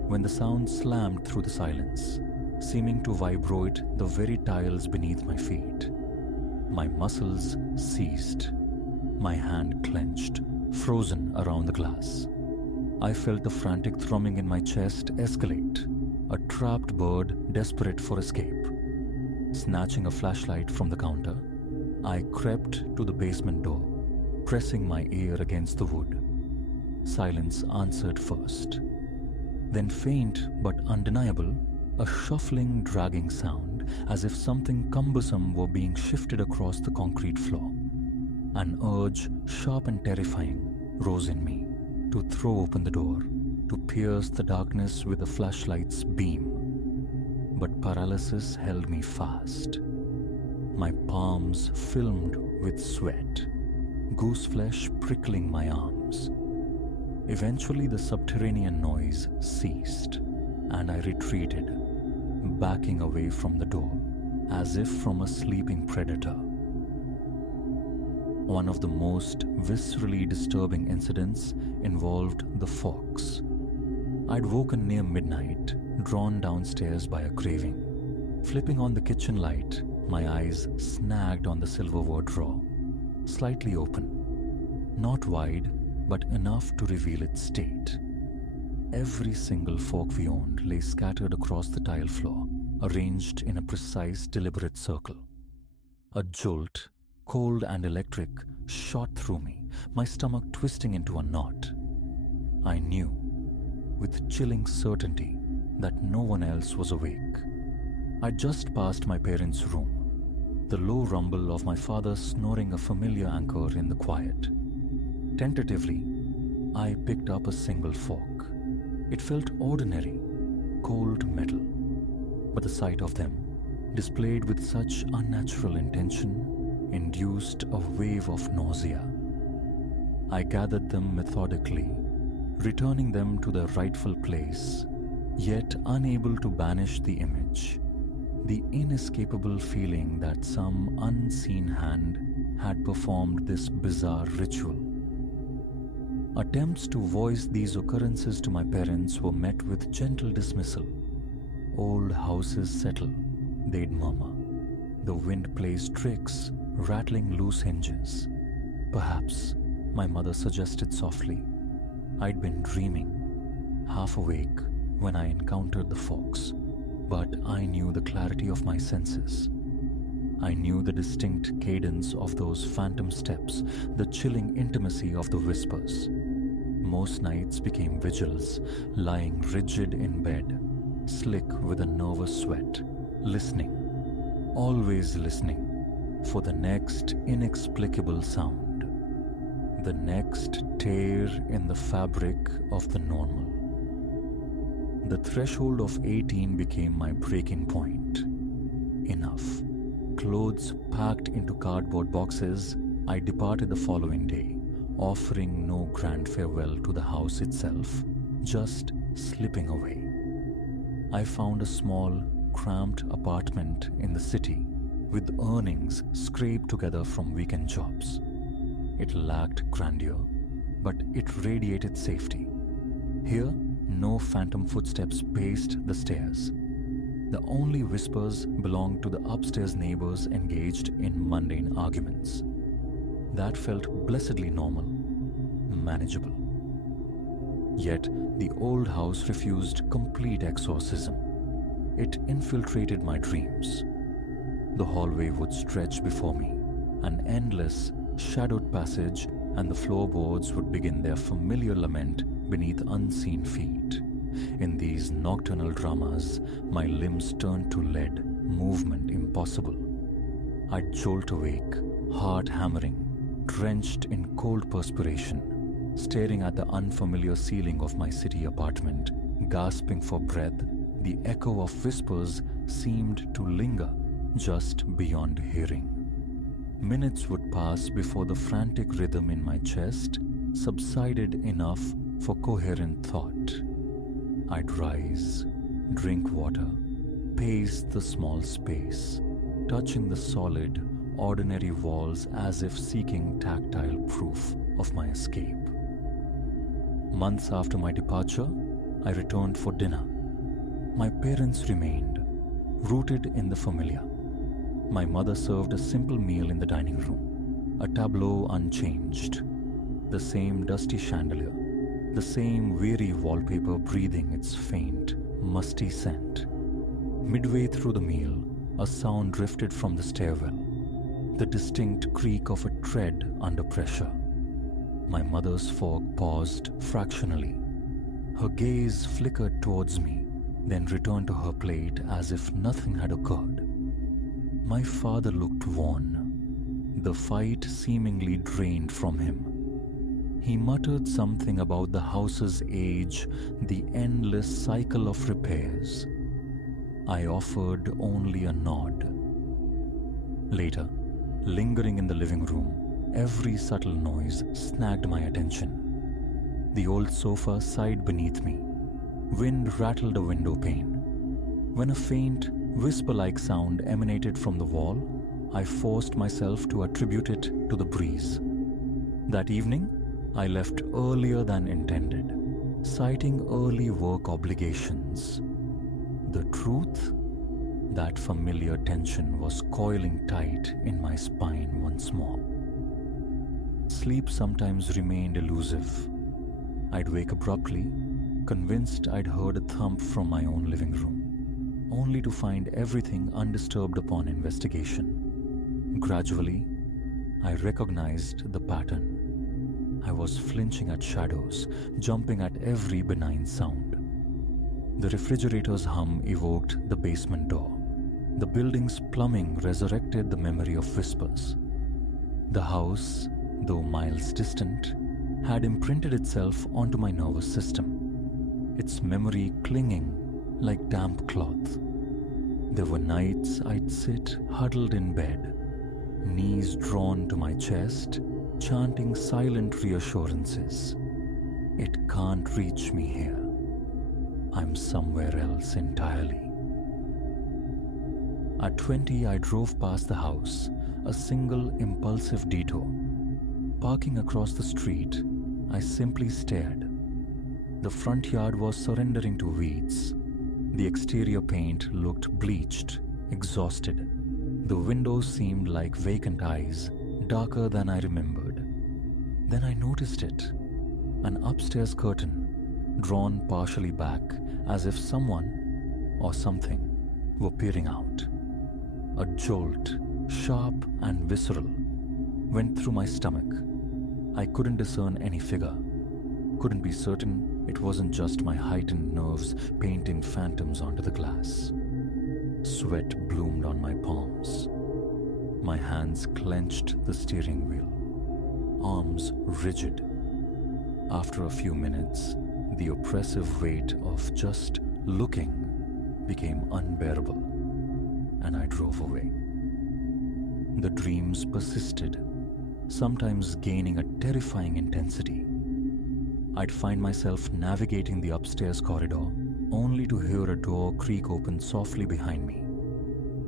when the sound slammed through the silence, seeming to vibrate the very tiles beneath my feet. My muscles ceased. My hand clenched, frozen around the glass. I felt the frantic thrumming in my chest escalate, a trapped bird desperate for escape. Snatching a flashlight from the counter, I crept to the basement door, pressing my ear against the wood. Silence answered first. Then faint but undeniable, a shuffling, dragging sound, as if something cumbersome were being shifted across the concrete floor. An urge, sharp and terrifying, rose in me to throw open the door, to pierce the darkness with the flashlight's beam. But paralysis held me fast. My palms filmed with sweat, gooseflesh prickling my arms. Eventually, the subterranean noise ceased, and I retreated, backing away from the door, as if from a sleeping predator. One of the most viscerally disturbing incidents involved the fox. I'd woken near midnight, drawn downstairs by a craving. Flipping on the kitchen light, my eyes snagged on the silverware drawer, slightly open. Not wide, but enough to reveal its state. Every single fork we owned lay scattered across the tile floor, arranged in a precise, deliberate circle. A jolt, cold and electric, shot through me, my stomach twisting into a knot. I knew, with chilling certainty, that no one else was awake. I just passed my parents' room, the low rumble of my father snoring a familiar anchor in the quiet. Tentatively, I picked up a single fork. It felt ordinary, cold metal, but the sight of them, displayed with such unnatural intention, induced a wave of nausea. I gathered them methodically, returning them to their rightful place, yet unable to banish the image, the inescapable feeling that some unseen hand had performed this bizarre ritual. Attempts to voice these occurrences to my parents were met with gentle dismissal. Old houses settle, they'd murmur. The wind plays tricks, rattling loose hinges. Perhaps, my mother suggested softly. I'd been dreaming, half awake, when I encountered the forks, but I knew the clarity of my senses. I knew the distinct cadence of those phantom steps, the chilling intimacy of the whispers. Most nights became vigils, lying rigid in bed, slick with a nervous sweat, listening, always listening, for the next inexplicable sound, the next tear in the fabric of the normal. The threshold of 18 became my breaking point. Enough. Clothes packed into cardboard boxes, I departed the following day, offering no grand farewell to the house itself, just slipping away. I found a small, cramped apartment in the city with earnings scraped together from weekend jobs. It lacked grandeur, but it radiated safety. Here, no phantom footsteps paced the stairs. The only whispers belonged to the upstairs neighbors engaged in mundane arguments. That felt blessedly normal, manageable. Yet, the old house refused complete exorcism. It infiltrated my dreams. The hallway would stretch before me, an endless, shadowed passage, and the floorboards would begin their familiar lament beneath unseen feet. In these nocturnal dramas, my limbs turned to lead, movement impossible. I'd jolt awake, heart hammering, drenched in cold perspiration, staring at the unfamiliar ceiling of my city apartment, gasping for breath. The echo of whispers seemed to linger just beyond hearing. Minutes would pass before the frantic rhythm in my chest subsided enough for coherent thought. I'd rise, drink water, pace the small space, touching the solid, ordinary walls as if seeking tactile proof of my escape. Months after my departure, I returned for dinner. My parents remained, rooted in the familiar. My mother served a simple meal in the dining room, a tableau unchanged, the same dusty chandelier, the same weary wallpaper breathing its faint, musty scent. Midway through the meal, a sound drifted from the stairwell, the distinct creak of a tread under pressure. My mother's fork paused fractionally. Her gaze flickered towards me, then returned to her plate as if nothing had occurred. My father looked worn, the fight seemingly drained from him. He muttered something about the house's age, the endless cycle of repairs. I offered only a nod. Later, lingering in the living room, every subtle noise snagged my attention. The old sofa sighed beneath me. Wind rattled a window pane. When a faint, whisper-like sound emanated from the wall, I forced myself to attribute it to the breeze. That evening, I left earlier than intended, citing early work obligations. The truth? That familiar tension was coiling tight in my spine once more. Sleep sometimes remained elusive. I'd wake abruptly, convinced I'd heard a thump from my own living room, only to find everything undisturbed upon investigation. Gradually, I recognized the pattern. I was flinching at shadows, jumping at every benign sound. The refrigerator's hum evoked the basement door. The building's plumbing resurrected the memory of whispers. The house, though miles distant, had imprinted itself onto my nervous system, its memory clinging like damp cloth. There were nights I'd sit huddled in bed, knees drawn to my chest, chanting silent reassurances. It can't reach me here. I'm somewhere else entirely. At 20, I drove past the house, a single impulsive detour. Parking across the street, I simply stared. The front yard was surrendering to weeds. The exterior paint looked bleached, exhausted. The windows seemed like vacant eyes, darker than I remembered. Then I noticed it. An upstairs curtain, drawn partially back as if someone or something were peering out. A jolt, sharp and visceral, went through my stomach. I couldn't discern any figure. Couldn't be certain it wasn't just my heightened nerves painting phantoms onto the glass. Sweat bloomed on my palms. My hands clenched the steering wheel, arms rigid. After a few minutes, the oppressive weight of just looking became unbearable, and I drove away. The dreams persisted, sometimes gaining a terrifying intensity. I'd find myself navigating the upstairs corridor, only to hear a door creak open softly behind me.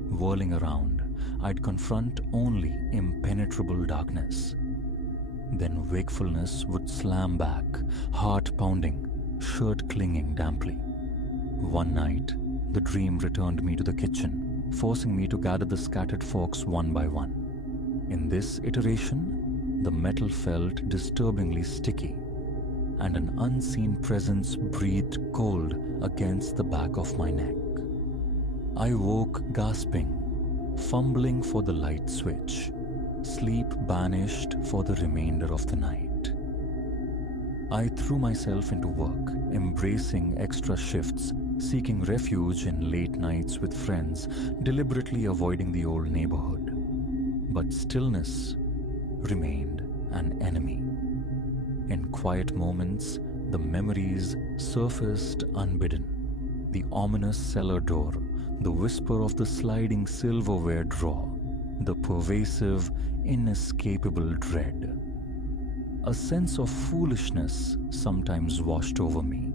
Whirling around, I'd confront only impenetrable darkness. Then wakefulness would slam back, heart pounding, shirt clinging damply. One night, the dream returned me to the kitchen, forcing me to gather the scattered forks one by one. In this iteration, the metal felt disturbingly sticky, and an unseen presence breathed cold against the back of my neck. I woke gasping, fumbling for the light switch, sleep banished for the remainder of the night. I threw myself into work, embracing extra shifts, seeking refuge in late nights with friends, deliberately avoiding the old neighborhood. But stillness remained an enemy. In quiet moments, the memories surfaced unbidden. The ominous cellar door, the whisper of the sliding silverware drawer, the pervasive, inescapable dread. A sense of foolishness sometimes washed over me,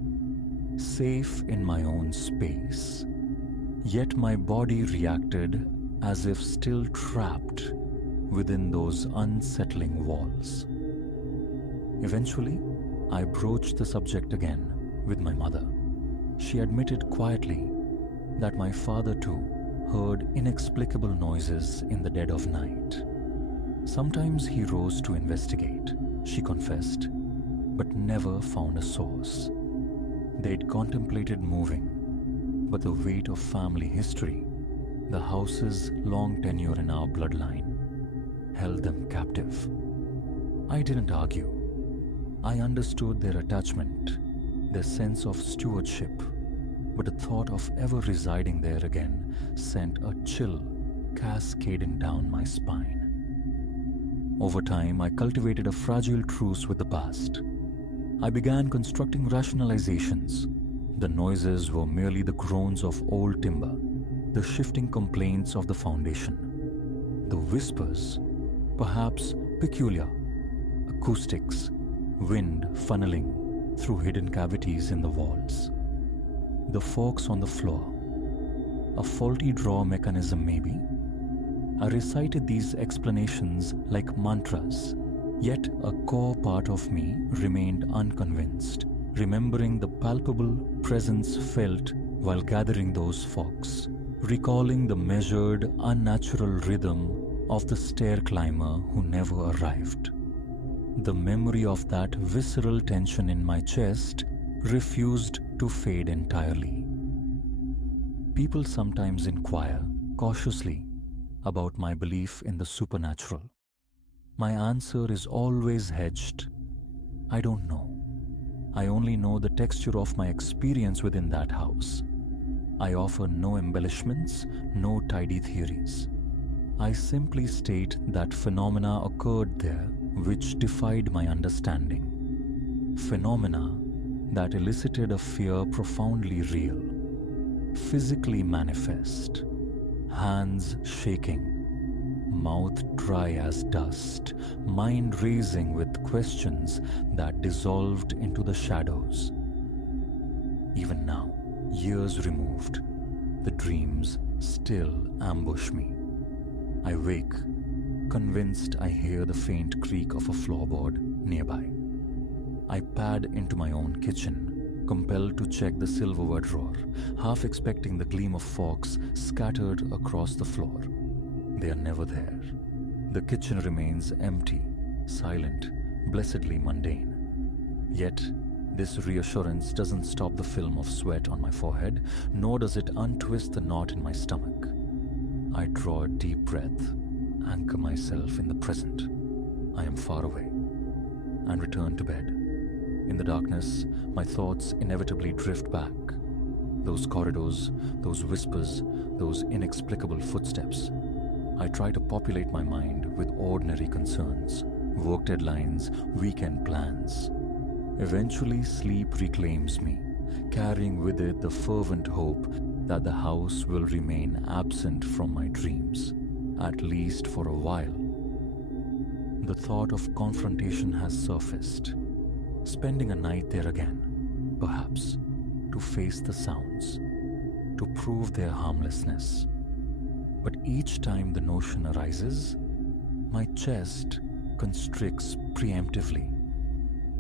safe in my own space. Yet my body reacted as if still trapped within those unsettling walls. Eventually, I broached the subject again with my mother. She admitted quietly that my father too heard inexplicable noises in the dead of night. Sometimes he rose to investigate, she confessed, but never found a source. They'd contemplated moving, but the weight of family history, the house's long tenure in our bloodline, held them captive. I didn't argue. I understood their attachment, their sense of stewardship, but the thought of ever residing there again sent a chill cascading down my spine. Over time, I cultivated a fragile truce with the past. I began constructing rationalizations. The noises were merely the groans of old timber, the shifting complaints of the foundation. The whispers, perhaps peculiar, acoustics, wind funneling through hidden cavities in the walls. The forks on the floor, a faulty drawer mechanism maybe. I recited these explanations like mantras, yet a core part of me remained unconvinced, remembering the palpable presence felt while gathering those fogs, recalling the measured, unnatural rhythm of the stair climber who never arrived. The memory of that visceral tension in my chest refused to fade entirely. People sometimes inquire, cautiously, about my belief in the supernatural. My answer is always hedged. I don't know. I only know the texture of my experience within that house. I offer no embellishments, no tidy theories. I simply state that phenomena occurred there which defied my understanding. Phenomena that elicited a fear profoundly real, physically manifest, hands shaking, mouth dry as dust, mind racing with questions that dissolved into the shadows. Even now, years removed, the dreams still ambush me. I wake, convinced I hear the faint creak of a floorboard nearby. I pad into my own kitchen, compelled to check the silverware drawer, half expecting the gleam of forks scattered across the floor. They are never there. The kitchen remains empty, silent, blessedly mundane. Yet, this reassurance doesn't stop the film of sweat on my forehead, nor does it untwist the knot in my stomach. I draw a deep breath, anchor myself in the present. I am far away, and return to bed. In the darkness, my thoughts inevitably drift back. Those corridors, those whispers, those inexplicable footsteps. I try to populate my mind with ordinary concerns, work deadlines, weekend plans. Eventually, sleep reclaims me, carrying with it the fervent hope that the house will remain absent from my dreams, at least for a while. The thought of confrontation has surfaced, spending a night there again, perhaps, to face the sounds, to prove their harmlessness. But each time the notion arises, my chest constricts preemptively.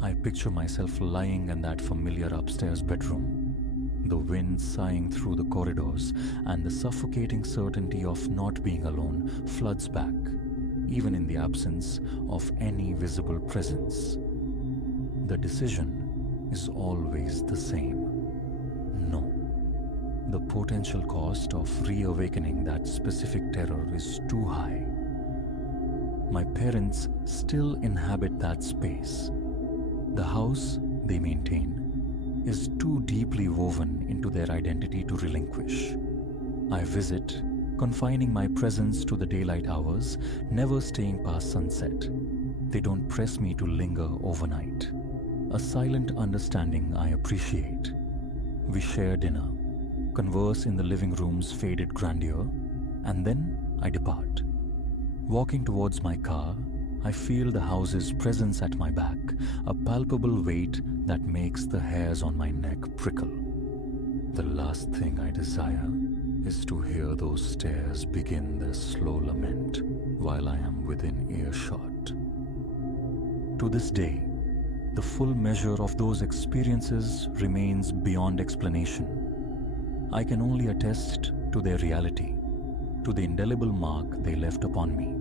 I picture myself lying in that familiar upstairs bedroom, the wind sighing through the corridors, and the suffocating certainty of not being alone floods back, even in the absence of any visible presence. The decision is always the same. No. The potential cost of reawakening that specific terror is too high. My parents still inhabit that space. The house they maintain is too deeply woven into their identity to relinquish. I visit, confining my presence to the daylight hours, never staying past sunset. They don't press me to linger overnight. A silent understanding I appreciate. We share dinner, converse in the living room's faded grandeur, and then I depart. Walking towards my car, I feel the house's presence at my back, a palpable weight that makes the hairs on my neck prickle. The last thing I desire is to hear those stairs begin their slow lament while I am within earshot. To this day, the full measure of those experiences remains beyond explanation. I can only attest to their reality, to the indelible mark they left upon me.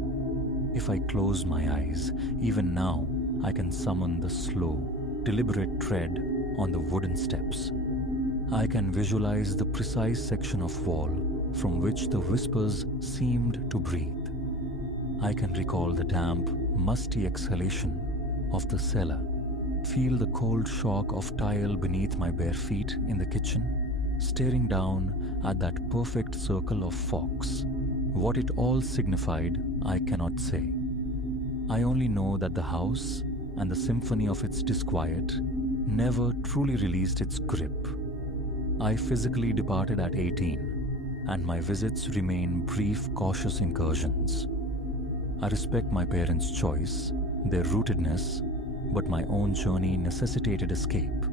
If I close my eyes, even now I can summon the slow, deliberate tread on the wooden steps. I can visualize the precise section of wall from which the whispers seemed to breathe. I can recall the damp, musty exhalation of the cellar, feel the cold shock of tile beneath my bare feet in the kitchen, staring down at that perfect circle of forks. What it all signified, I cannot say. I only know that the house and the symphony of its disquiet never truly released its grip. I physically departed at 18, and my visits remain brief, cautious incursions. I respect my parents' choice, their rootedness, but my own journey necessitated escape.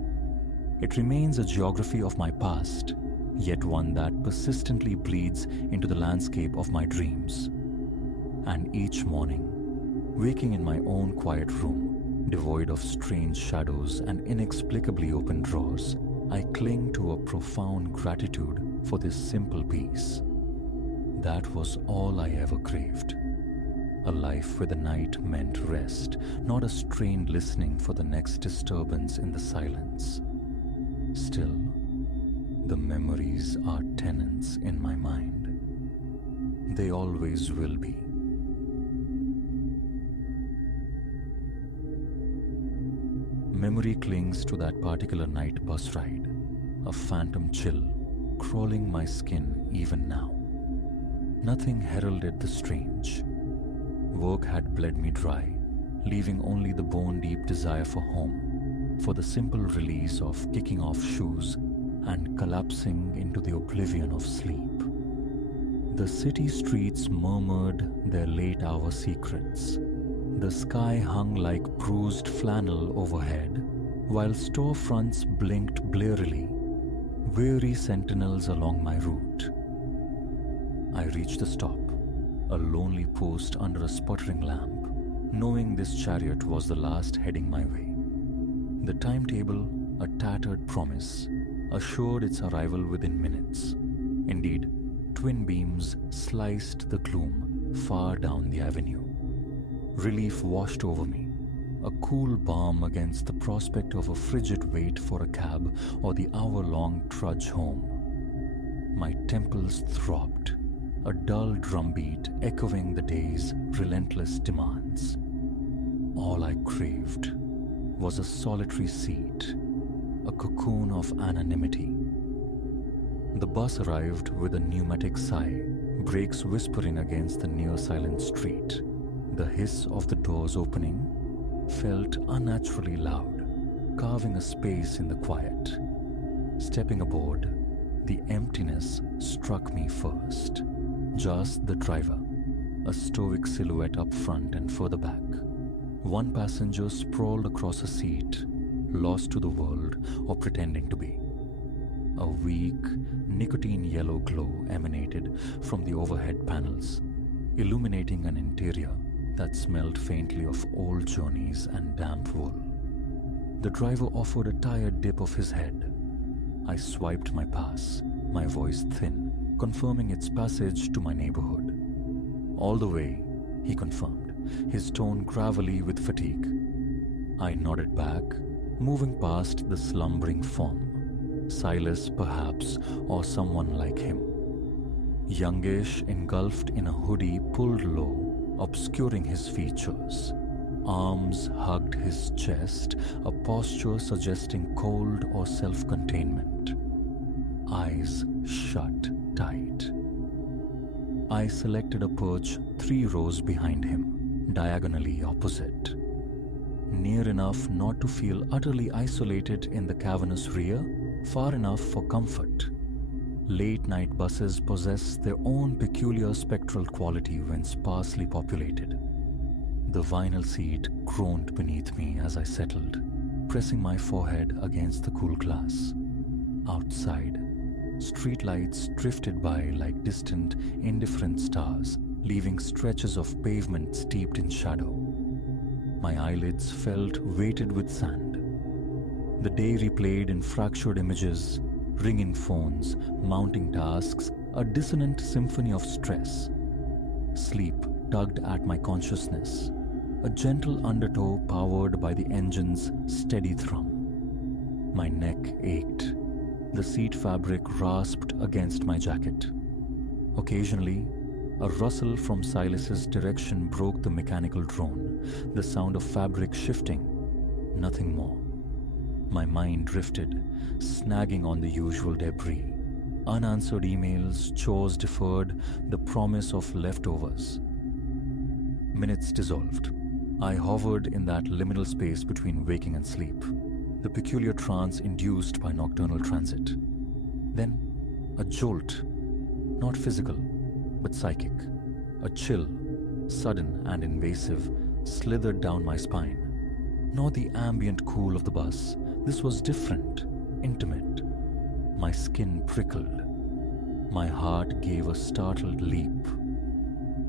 It remains a geography of my past, yet one that persistently bleeds into the landscape of my dreams. And each morning, waking in my own quiet room, devoid of strange shadows and inexplicably open drawers, I cling to a profound gratitude for this simple peace. That was all I ever craved. A life where the night meant rest, not a strained listening for the next disturbance in the silence. Still, the memories are tenants in my mind. They always will be. Memory clings to that particular night bus ride, a phantom chill crawling my skin even now. Nothing heralded the strange. Work had bled me dry, leaving only the bone-deep desire for home, for the simple release of kicking off shoes and collapsing into the oblivion of sleep. The city streets murmured their late-hour secrets. The sky hung like bruised flannel overhead, while storefronts blinked blearily, weary sentinels along my route. I reached the stop, a lonely post under a sputtering lamp, knowing this chariot was the last heading my way. The timetable, a tattered promise, assured its arrival within minutes. Indeed, twin beams sliced the gloom far down the avenue. Relief washed over me, a cool balm against the prospect of a frigid wait for a cab or the hour-long trudge home. My temples throbbed, a dull drumbeat echoing the day's relentless demands. All I craved was a solitary seat, a cocoon of anonymity. The bus arrived with a pneumatic sigh, brakes whispering against the near-silent street. The hiss of the doors opening felt unnaturally loud, carving a space in the quiet. Stepping aboard, the emptiness struck me first. Just the driver, a stoic silhouette up front and further back. One passenger sprawled across a seat, lost to the world or pretending to be. A weak, nicotine yellow glow emanated from the overhead panels, illuminating an interior that smelled faintly of old journeys and damp wool. The driver offered a tired dip of his head. I swiped my pass, my voice thin, confirming its passage to my neighborhood. All the way, he confirmed, his tone gravelly with fatigue. I nodded back, moving past the slumbering form. Silas, perhaps, or someone like him. Youngish, engulfed in a hoodie pulled low, obscuring his features. Arms hugged his chest, a posture suggesting cold or self-containment. Eyes shut tight. I selected a perch 3 rows behind him, diagonally opposite. Near enough not to feel utterly isolated in the cavernous rear, far enough for comfort. Late-night buses possess their own peculiar spectral quality when sparsely populated. The vinyl seat groaned beneath me as I settled, pressing my forehead against the cool glass. Outside, streetlights drifted by like distant, indifferent stars, leaving stretches of pavement steeped in shadow. My eyelids felt weighted with sand. The day replayed in fractured images, ringing phones, mounting tasks, a dissonant symphony of stress. Sleep tugged at my consciousness, a gentle undertow powered by the engine's steady thrum. My neck ached. The seat fabric rasped against my jacket. Occasionally, a rustle from Silas's direction broke the mechanical drone, the sound of fabric shifting, nothing more. My mind drifted, snagging on the usual debris. Unanswered emails, chores deferred, the promise of leftovers. Minutes dissolved. I hovered in that liminal space between waking and sleep, the peculiar trance induced by nocturnal transit. Then, a jolt, not physical, but psychic. A chill, sudden and invasive, slithered down my spine. Not the ambient cool of the bus. This was different, intimate. My skin prickled. My heart gave a startled leap.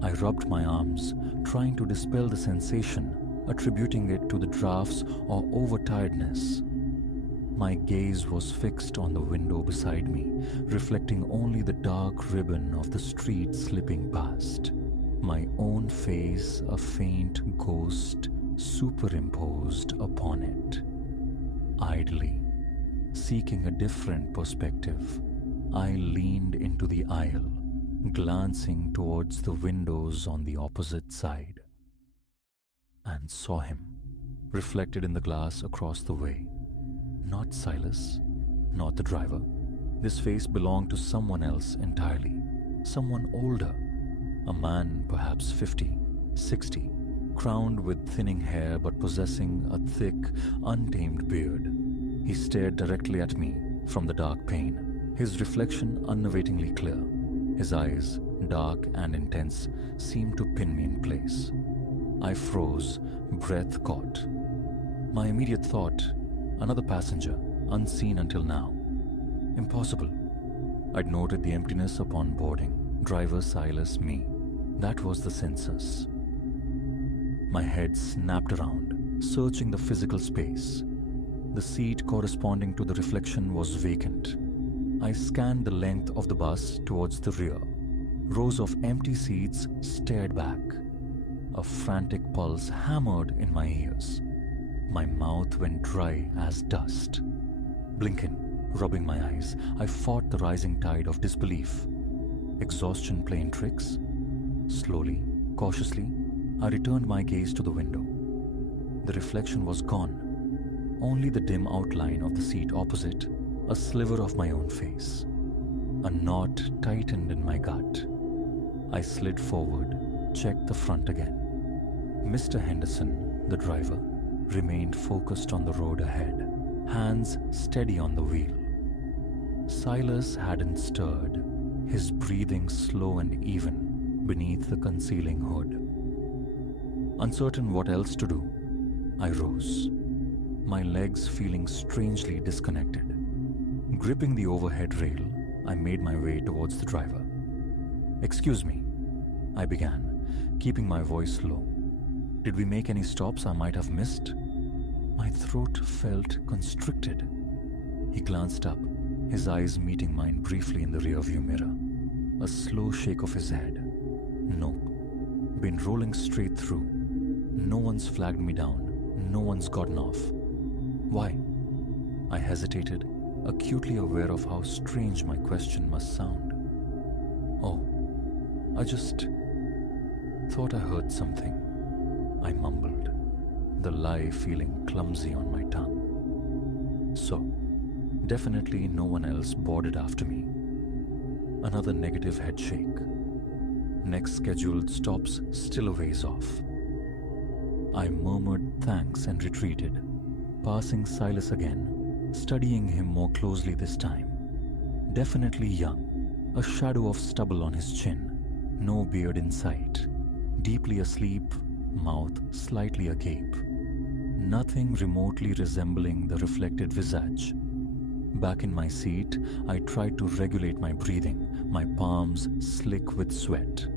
I rubbed my arms, trying to dispel the sensation, attributing it to the drafts or overtiredness. My gaze was fixed on the window beside me, reflecting only the dark ribbon of the street slipping past. My own face, a faint ghost superimposed upon it. Idly, seeking a different perspective, I leaned into the aisle, glancing towards the windows on the opposite side, and saw him, reflected in the glass across the way. Not Silas, not the driver. This face belonged to someone else entirely, someone older, a man perhaps 50, 60, crowned with thinning hair but possessing a thick, untamed beard. He stared directly at me from the dark pane, his reflection unavatingly clear. His eyes, dark and intense, seemed to pin me in place. I froze, breath caught. My immediate thought, another passenger, unseen until now. Impossible. I'd noted the emptiness upon boarding. Driver Silas, me. That was the census. My head snapped around, searching the physical space. The seat corresponding to the reflection was vacant. I scanned the length of the bus towards the rear. Rows of empty seats stared back. A frantic pulse hammered in my ears. My mouth went dry as dust. Blinking, rubbing my eyes, I fought the rising tide of disbelief. Exhaustion playing tricks? Slowly, cautiously, I returned my gaze to the window. The reflection was gone. Only the dim outline of the seat opposite, a sliver of my own face. A knot tightened in my gut. I slid forward, checked the front again. Mr. Henderson, the driver, remained focused on the road ahead, hands steady on the wheel. Silas hadn't stirred, his breathing slow and even beneath the concealing hood. Uncertain what else to do, I rose, my legs feeling strangely disconnected. Gripping the overhead rail, I made my way towards the driver. "Excuse me," I began, keeping my voice low. "Did we make any stops I might have missed?" My throat felt constricted. He glanced up, his eyes meeting mine briefly in the rearview mirror. A slow shake of his head. "Nope. Been rolling straight through. No one's flagged me down. No one's gotten off." "Why?" I hesitated, acutely aware of how strange my question must sound. "Oh, I just thought I heard something," I mumbled, the lie feeling clumsy on my tongue. So, definitely no one else boarded after me. Another negative head shake. Next scheduled stops still a ways off. I murmured thanks and retreated, passing Silas again, studying him more closely this time. Definitely young, a shadow of stubble on his chin, no beard in sight, deeply asleep, mouth slightly agape. Nothing remotely resembling the reflected visage. Back in my seat, I tried to regulate my breathing, my palms slick with sweat.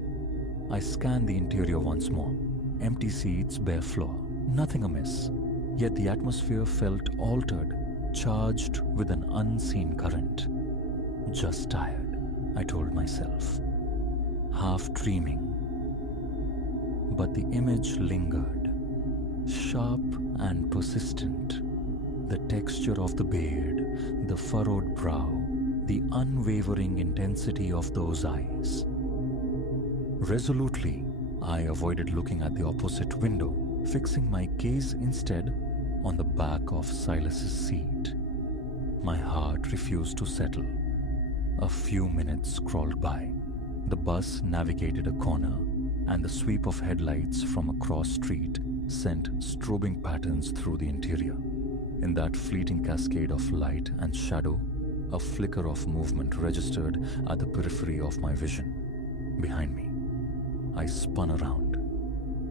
I scanned the interior once more. Empty seats, bare floor, nothing amiss. Yet the atmosphere felt altered, charged with an unseen current. Just tired, I told myself, half dreaming. But the image lingered, sharp and persistent. The texture of the beard, the furrowed brow, the unwavering intensity of those eyes. Resolutely, I avoided looking at the opposite window, fixing my gaze instead on the back of Silas's seat. My heart refused to settle. A few minutes crawled by. The bus navigated a corner, and the sweep of headlights from a cross street sent strobing patterns through the interior. In that fleeting cascade of light and shadow, a flicker of movement registered at the periphery of my vision. Behind me, I spun around.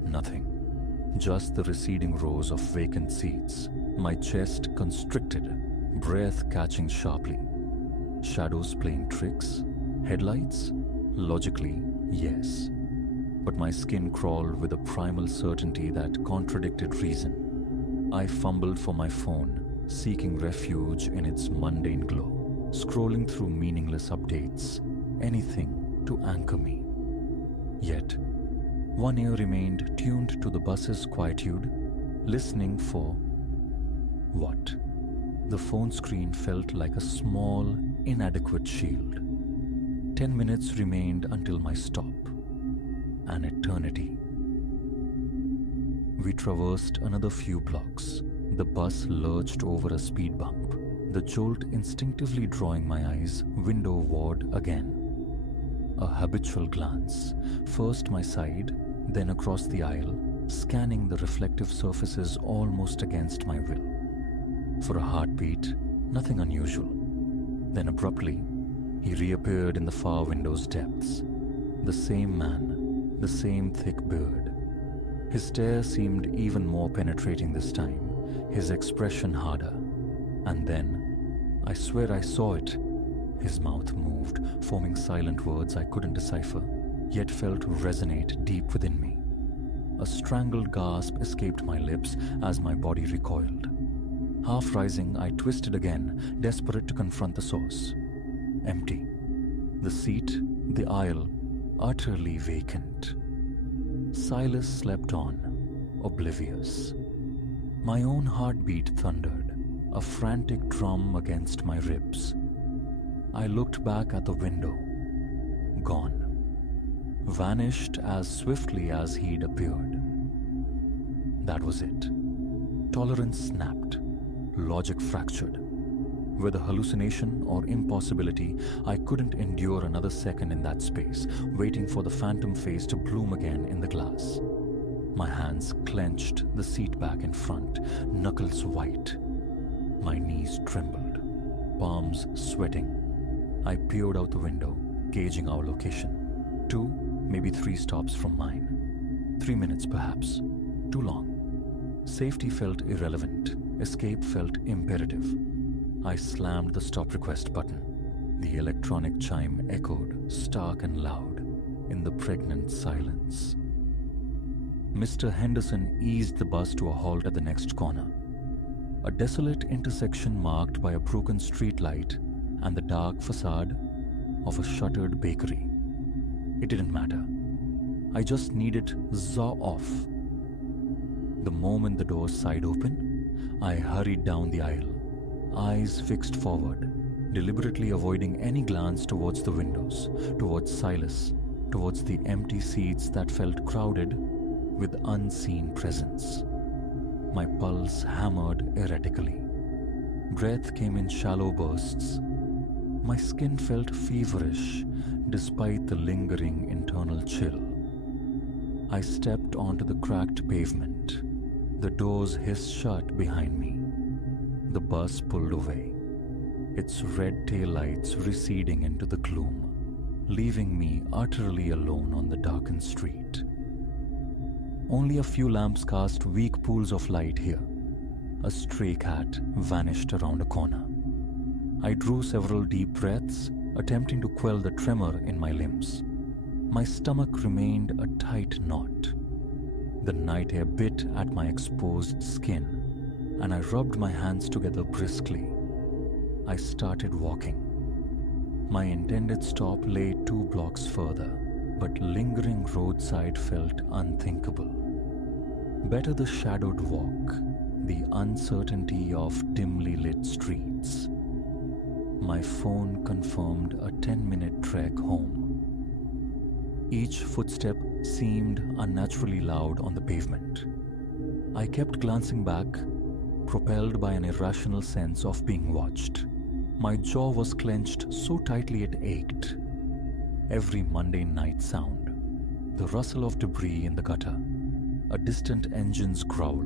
Nothing. Just the receding rows of vacant seats, my chest constricted, breath catching sharply. Shadows playing tricks? Headlights? Logically, yes. But my skin crawled with a primal certainty that contradicted reason. I fumbled for my phone, seeking refuge in its mundane glow, scrolling through meaningless updates, anything to anchor me. Yet, one ear remained tuned to the bus's quietude, listening for what? The phone screen felt like a small, inadequate shield. 10 minutes remained until my stop. An eternity. We traversed another few blocks. The bus lurched over a speed bump, the jolt instinctively drawing my eyes windowward again. A habitual glance, first my side, then across the aisle, scanning the reflective surfaces almost against my will. For a heartbeat, nothing unusual. Then abruptly, he reappeared in the far window's depths. The same man, the same thick beard. His stare seemed even more penetrating this time, his expression harder. And then, I swear I saw it. His mouth moved, forming silent words I couldn't decipher, yet felt resonate deep within me. A strangled gasp escaped my lips as my body recoiled. Half rising, I twisted again, desperate to confront the source. Empty. The seat, the aisle, utterly vacant. Silas slept on, oblivious. My own heartbeat thundered, a frantic drum against my ribs. I looked back at the window. Gone. Vanished as swiftly as he'd appeared. That was it. Tolerance snapped. Logic fractured. Whether hallucination or impossibility, I couldn't endure another second in that space, waiting for the phantom face to bloom again in the glass. My hands clenched the seat back in front, knuckles white. My knees trembled, palms sweating. I peered out the window, gauging our location. 2, maybe 3 stops from mine. 3 minutes perhaps. Too long. Safety felt irrelevant. Escape felt imperative. I slammed the stop request button. The electronic chime echoed, stark and loud, in the pregnant silence. Mr. Henderson eased the bus to a halt at the next corner. A desolate intersection marked by a broken streetlight and the dark facade of a shuttered bakery. It didn't matter. I just needed zaw off. The moment the doors sighed open, I hurried down the aisle, eyes fixed forward, deliberately avoiding any glance towards the windows, towards Silas, towards the empty seats that felt crowded with unseen presence. My pulse hammered erratically. Breath came in shallow bursts. My skin felt feverish despite the lingering internal chill. I stepped onto the cracked pavement. The doors hissed shut behind me. The bus pulled away, its red taillights receding into the gloom, leaving me utterly alone on the darkened street. Only a few lamps cast weak pools of light here. A stray cat vanished around a corner. I drew several deep breaths, attempting to quell the tremor in my limbs. My stomach remained a tight knot. The night air bit at my exposed skin, and I rubbed my hands together briskly. I started walking. My intended stop lay 2 blocks further, but lingering roadside felt unthinkable. Better the shadowed walk, the uncertainty of dimly lit streets. My phone confirmed a 10-minute trek home. Each footstep seemed unnaturally loud on the pavement. I kept glancing back, propelled by an irrational sense of being watched. My jaw was clenched so tightly it ached. Every Monday night sound, the rustle of debris in the gutter, a distant engine's growl,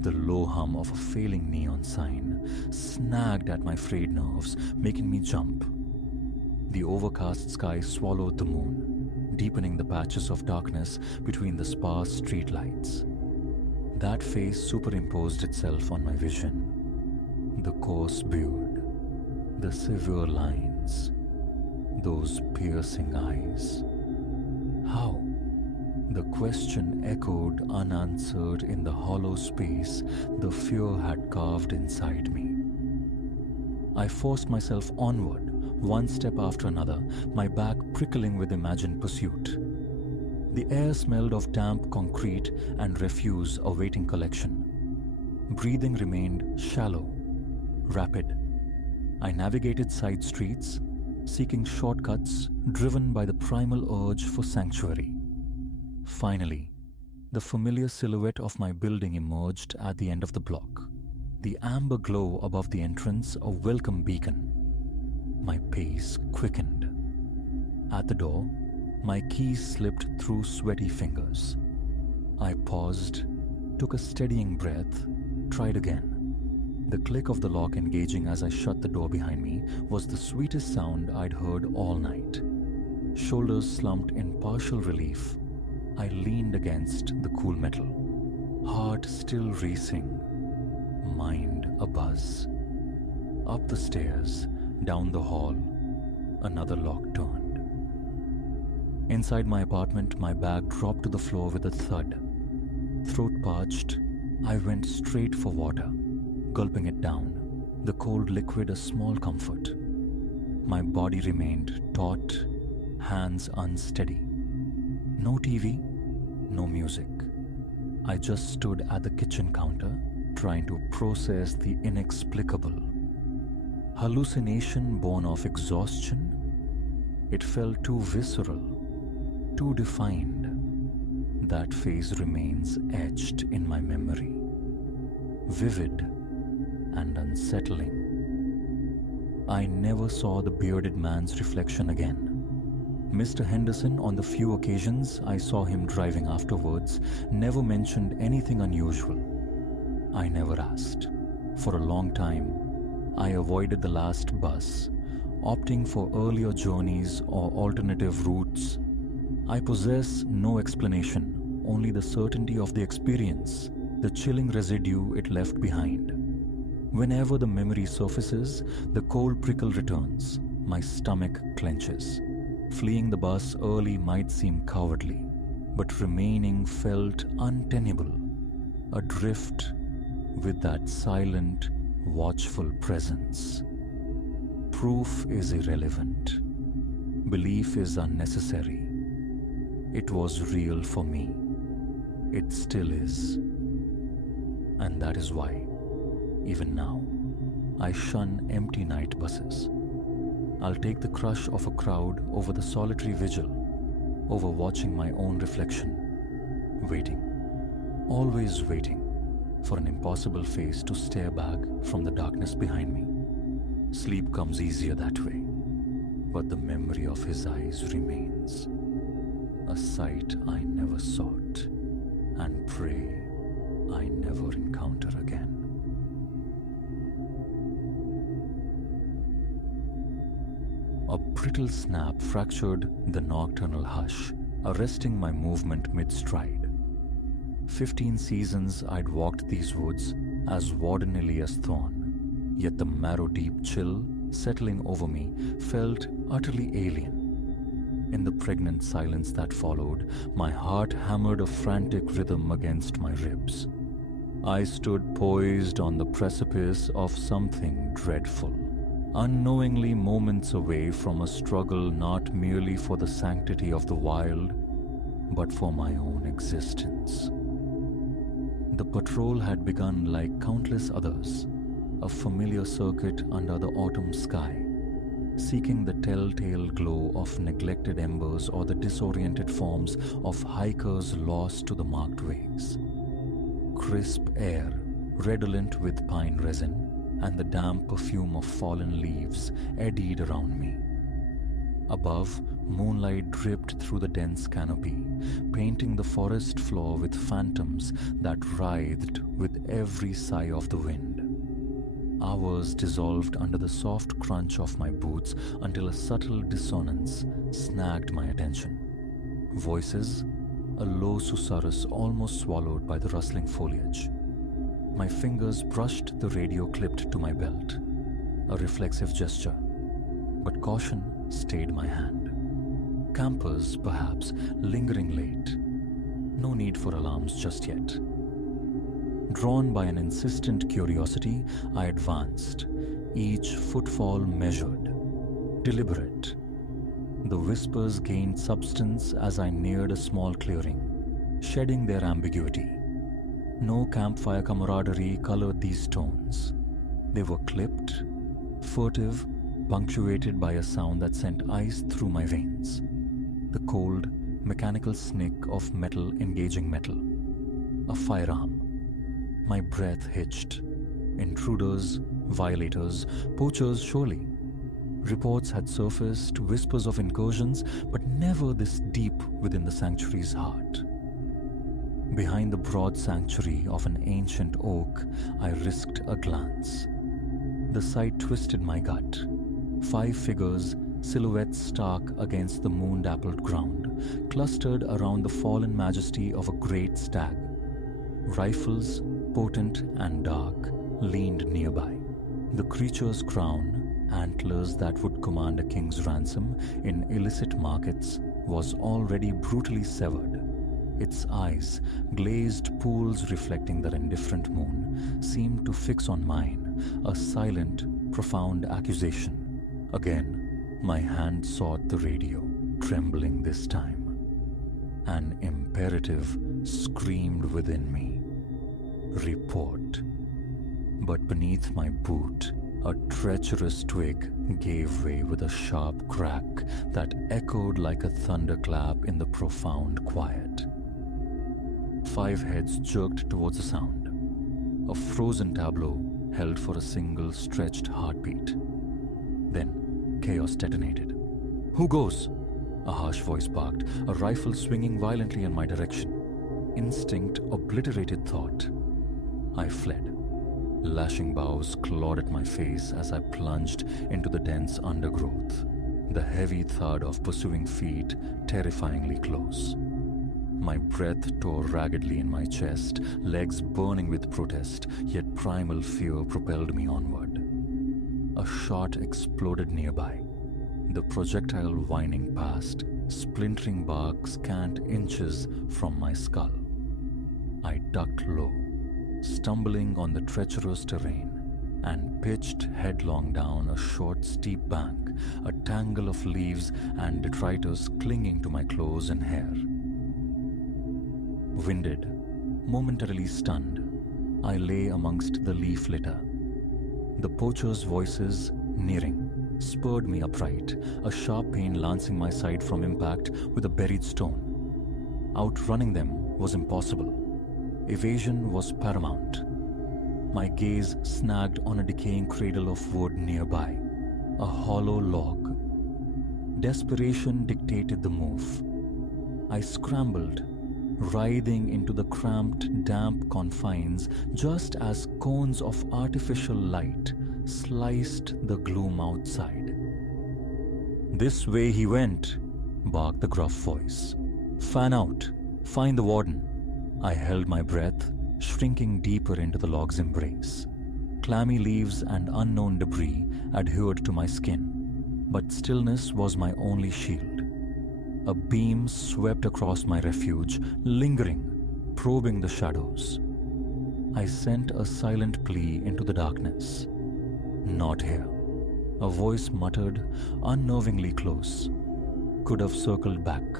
the low hum of a failing neon sign, snagged at my frayed nerves, making me jump. The overcast sky swallowed the moon, deepening the patches of darkness between the sparse streetlights. That face superimposed itself on my vision. The coarse beard, the severe lines, those piercing eyes. How? The question echoed unanswered in the hollow space the fear had carved inside me. I forced myself onward, one step after another, my back prickling with imagined pursuit. The air smelled of damp concrete and refuse awaiting collection. Breathing remained shallow, rapid. I navigated side streets, seeking shortcuts driven by the primal urge for sanctuary. Finally, the familiar silhouette of my building emerged at the end of the block, the amber glow above the entrance a welcome beacon. My pace quickened. At the door, my keys slipped through sweaty fingers. I paused, took a steadying breath, tried again. The click of the lock engaging as I shut the door behind me was the sweetest sound I'd heard all night. Shoulders slumped in partial relief, I leaned against the cool metal, heart still racing, mind abuzz. Up the stairs, down the hall, another lock turned. Inside my apartment, my bag dropped to the floor with a thud. Throat parched, I went straight for water, gulping it down, the cold liquid a small comfort. My body remained taut, hands unsteady. No TV, no music. I just stood at the kitchen counter, trying to process the inexplicable. Hallucination born of exhaustion? It felt too visceral, too defined. That face remains etched in my memory, vivid and unsettling. I never saw the bearded man's reflection again. Mr. Henderson, on the few occasions I saw him driving afterwards, never mentioned anything unusual. I never asked. For a long time, I avoided the last bus, opting for earlier journeys or alternative routes. I possess no explanation, only the certainty of the experience, the chilling residue it left behind. Whenever the memory surfaces, the cold prickle returns, my stomach clenches. Fleeing the bus early might seem cowardly, but remaining felt untenable, adrift with that silent, watchful presence. Proof is irrelevant. Belief is unnecessary. It was real for me. It still is. And that is why, even now, I shun empty night buses. I'll take the crush of a crowd over the solitary vigil, over watching my own reflection, waiting, always waiting for an impossible face to stare back from the darkness behind me. Sleep comes easier that way, but the memory of his eyes remains, a sight I never sought and pray I never encounter again. A brittle snap fractured the nocturnal hush, arresting my movement mid-stride. 15 seasons I'd walked these woods as wardenily as Thorn, yet the marrow-deep chill settling over me felt utterly alien. In the pregnant silence that followed, my heart hammered a frantic rhythm against my ribs. I stood poised on the precipice of something dreadful, unknowingly moments away from a struggle not merely for the sanctity of the wild, but for my own existence. The patrol had begun like countless others, a familiar circuit under the autumn sky, seeking the telltale glow of neglected embers or the disoriented forms of hikers lost to the marked ways. Crisp air, redolent with pine resin, and the damp perfume of fallen leaves eddied around me. Above, moonlight dripped through the dense canopy, painting the forest floor with phantoms that writhed with every sigh of the wind. Hours dissolved under the soft crunch of my boots until a subtle dissonance snagged my attention. Voices, a low susurrus almost swallowed by the rustling foliage. My fingers brushed the radio clipped to my belt, a reflexive gesture, but caution stayed my hand. Campers, perhaps, lingering late. No need for alarms just yet. Drawn by an insistent curiosity, I advanced, each footfall measured, deliberate. The whispers gained substance as I neared a small clearing, shedding their ambiguity. No campfire camaraderie colored these tones. They were clipped, furtive, punctuated by a sound that sent ice through my veins. The cold, mechanical snick of metal engaging metal. A firearm. My breath hitched. Intruders, violators, poachers surely. Reports had surfaced, whispers of incursions, but never this deep within the sanctuary's heart. Behind the broad sanctuary of an ancient oak, I risked a glance. The sight twisted my gut. 5 figures, silhouettes stark against the moon-dappled ground, clustered around the fallen majesty of a great stag. Rifles, potent and dark, leaned nearby. The creature's crown, antlers that would command a king's ransom in illicit markets, was already brutally severed. Its eyes, glazed pools reflecting the indifferent moon, seemed to fix on mine, a silent, profound accusation. Again, my hand sought the radio, trembling this time. An imperative screamed within me. Report. But beneath my boot, a treacherous twig gave way with a sharp crack that echoed like a thunderclap in the profound quiet. 5 heads jerked towards the sound. A frozen tableau held for a single stretched heartbeat. Then chaos detonated. "Who goes?" A harsh voice barked, a rifle swinging violently in my direction. Instinct obliterated thought. I fled. Lashing boughs clawed at my face as I plunged into the dense undergrowth, the heavy thud of pursuing feet terrifyingly close. My breath tore raggedly in my chest, legs burning with protest, yet primal fear propelled me onward. A shot exploded nearby, the projectile whining past, splintering bark scant inches from my skull. I ducked low, stumbling on the treacherous terrain, and pitched headlong down a short, steep bank, a tangle of leaves and detritus clinging to my clothes and hair. Winded, momentarily stunned, I lay amongst the leaf litter. The poachers' voices, nearing, spurred me upright, a sharp pain lancing my side from impact with a buried stone. Outrunning them was impossible. Evasion was paramount. My gaze snagged on a decaying cradle of wood nearby, a hollow log. Desperation dictated the move. I scrambled, writhing into the cramped, damp confines just as cones of artificial light sliced the gloom outside. "This way he went," barked the gruff voice. "Fan out. Find the warden." I held my breath, shrinking deeper into the log's embrace. Clammy leaves and unknown debris adhered to my skin, but stillness was my only shield. A beam swept across my refuge, lingering, probing the shadows. I sent a silent plea into the darkness. "Not here." A voice muttered, unnervingly close. Could have circled back.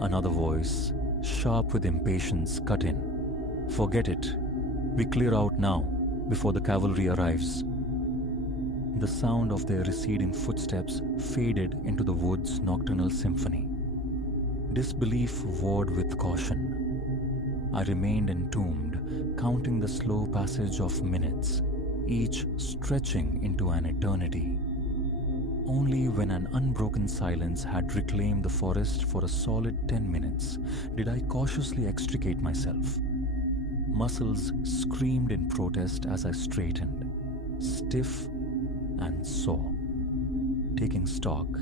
Another voice, sharp with impatience, cut in. "Forget it. We clear out now, before the cavalry arrives." The sound of their receding footsteps faded into the wood's nocturnal symphony. Disbelief warred with caution. I remained entombed, counting the slow passage of minutes, each stretching into an eternity. Only when an unbroken silence had reclaimed the forest for a solid 10 minutes did I cautiously extricate myself. Muscles screamed in protest as I straightened, stiff and sore. Taking stock,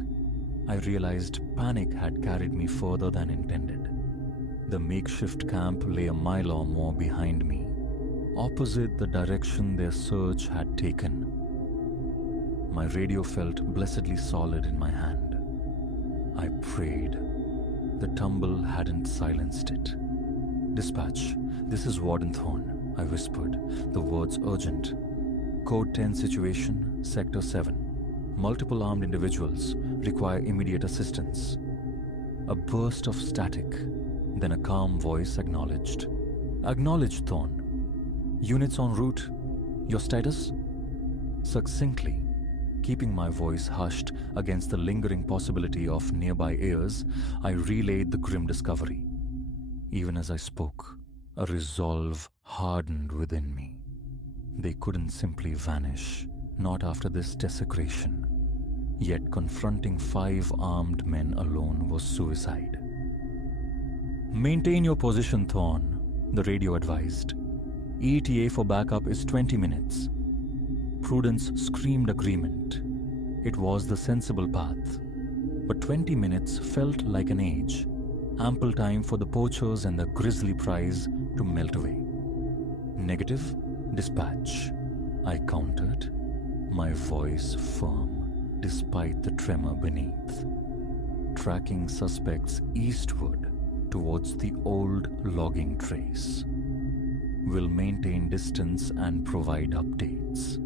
I realized panic had carried me further than intended. The makeshift camp lay a mile or more behind me, opposite the direction their search had taken. My radio felt blessedly solid in my hand. I prayed. The tumble hadn't silenced it. Dispatch, this is Warden Thorne, I whispered, the words urgent. Code 10 situation, Sector 7. Multiple armed individuals require immediate assistance. A burst of static, then a calm voice acknowledged. Acknowledged, Thorne. Units en route. Your status? Succinctly, keeping my voice hushed against the lingering possibility of nearby ears, I relayed the grim discovery. Even as I spoke, a resolve hardened within me. They couldn't simply vanish, not after this desecration. Yet confronting 5 armed men alone was suicide. Maintain your position, Thorne, the radio advised. ETA for backup is 20 minutes. Prudence screamed agreement. It was the sensible path. But 20 minutes felt like an age, ample time for the poachers and the grisly prize to melt away. Negative, dispatch, I countered, my voice firm despite the tremor beneath. Tracking suspects eastward towards the old logging trace. Will maintain distance and provide updates.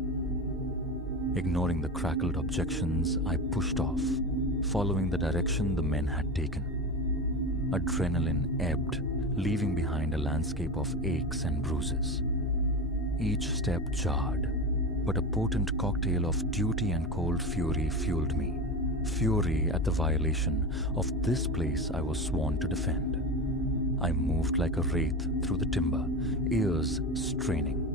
Ignoring the crackled objections, I pushed off, following the direction the men had taken. Adrenaline ebbed, leaving behind a landscape of aches and bruises. Each step jarred, but a potent cocktail of duty and cold fury fueled me. Fury at the violation of this place I was sworn to defend. I moved like a wraith through the timber, ears straining.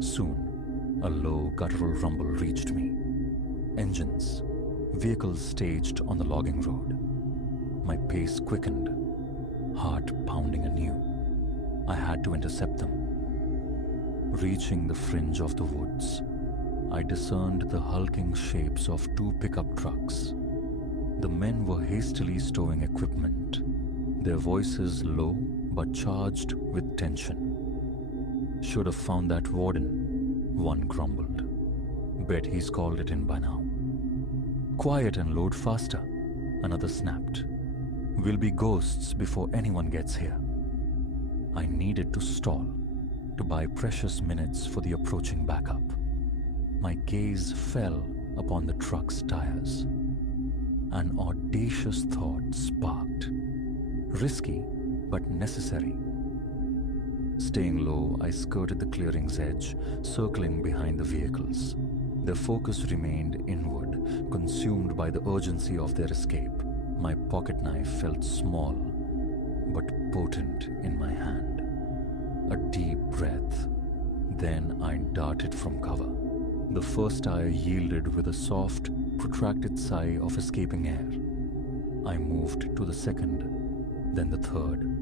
Soon, a low guttural rumble reached me. Engines, vehicles staged on the logging road. My pace quickened, heart pounding anew. I had to intercept them. Reaching the fringe of the woods, I discerned the hulking shapes of 2 pickup trucks. The men were hastily stowing equipment, their voices low but charged with tension. Should have found that warden, one grumbled. Bet he's called it in by now. Quiet and load faster, another snapped. We'll be ghosts before anyone gets here. I needed to stall, to buy precious minutes for the approaching backup. My gaze fell upon the truck's tires. An audacious thought sparked. Risky, but necessary. Staying low, I skirted the clearing's edge, circling behind the vehicles. Their focus remained inward, consumed by the urgency of their escape. My pocket knife felt small, but potent in my hand. A deep breath. Then I darted from cover. The first tire yielded with a soft, protracted sigh of escaping air. I moved to the second, then the third.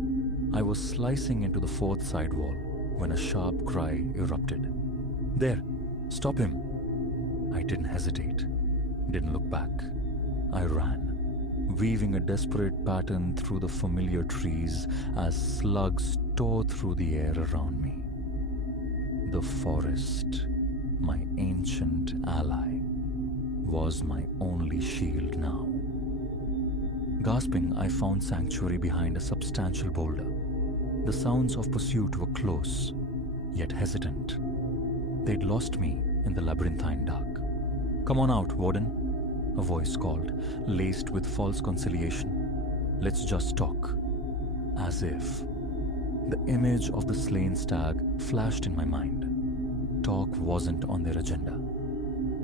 I was slicing into the 4th sidewall when a sharp cry erupted. There! Stop him! I didn't hesitate, didn't look back. I ran, weaving a desperate pattern through the familiar trees as slugs tore through the air around me. The forest, my ancient ally, was my only shield now. Gasping, I found sanctuary behind a substantial boulder. The sounds of pursuit were close, yet hesitant. They'd lost me in the labyrinthine dark. Come on out, Warden, a voice called, laced with false conciliation. Let's just talk. As if. The image of the slain stag flashed in my mind. Talk wasn't on their agenda.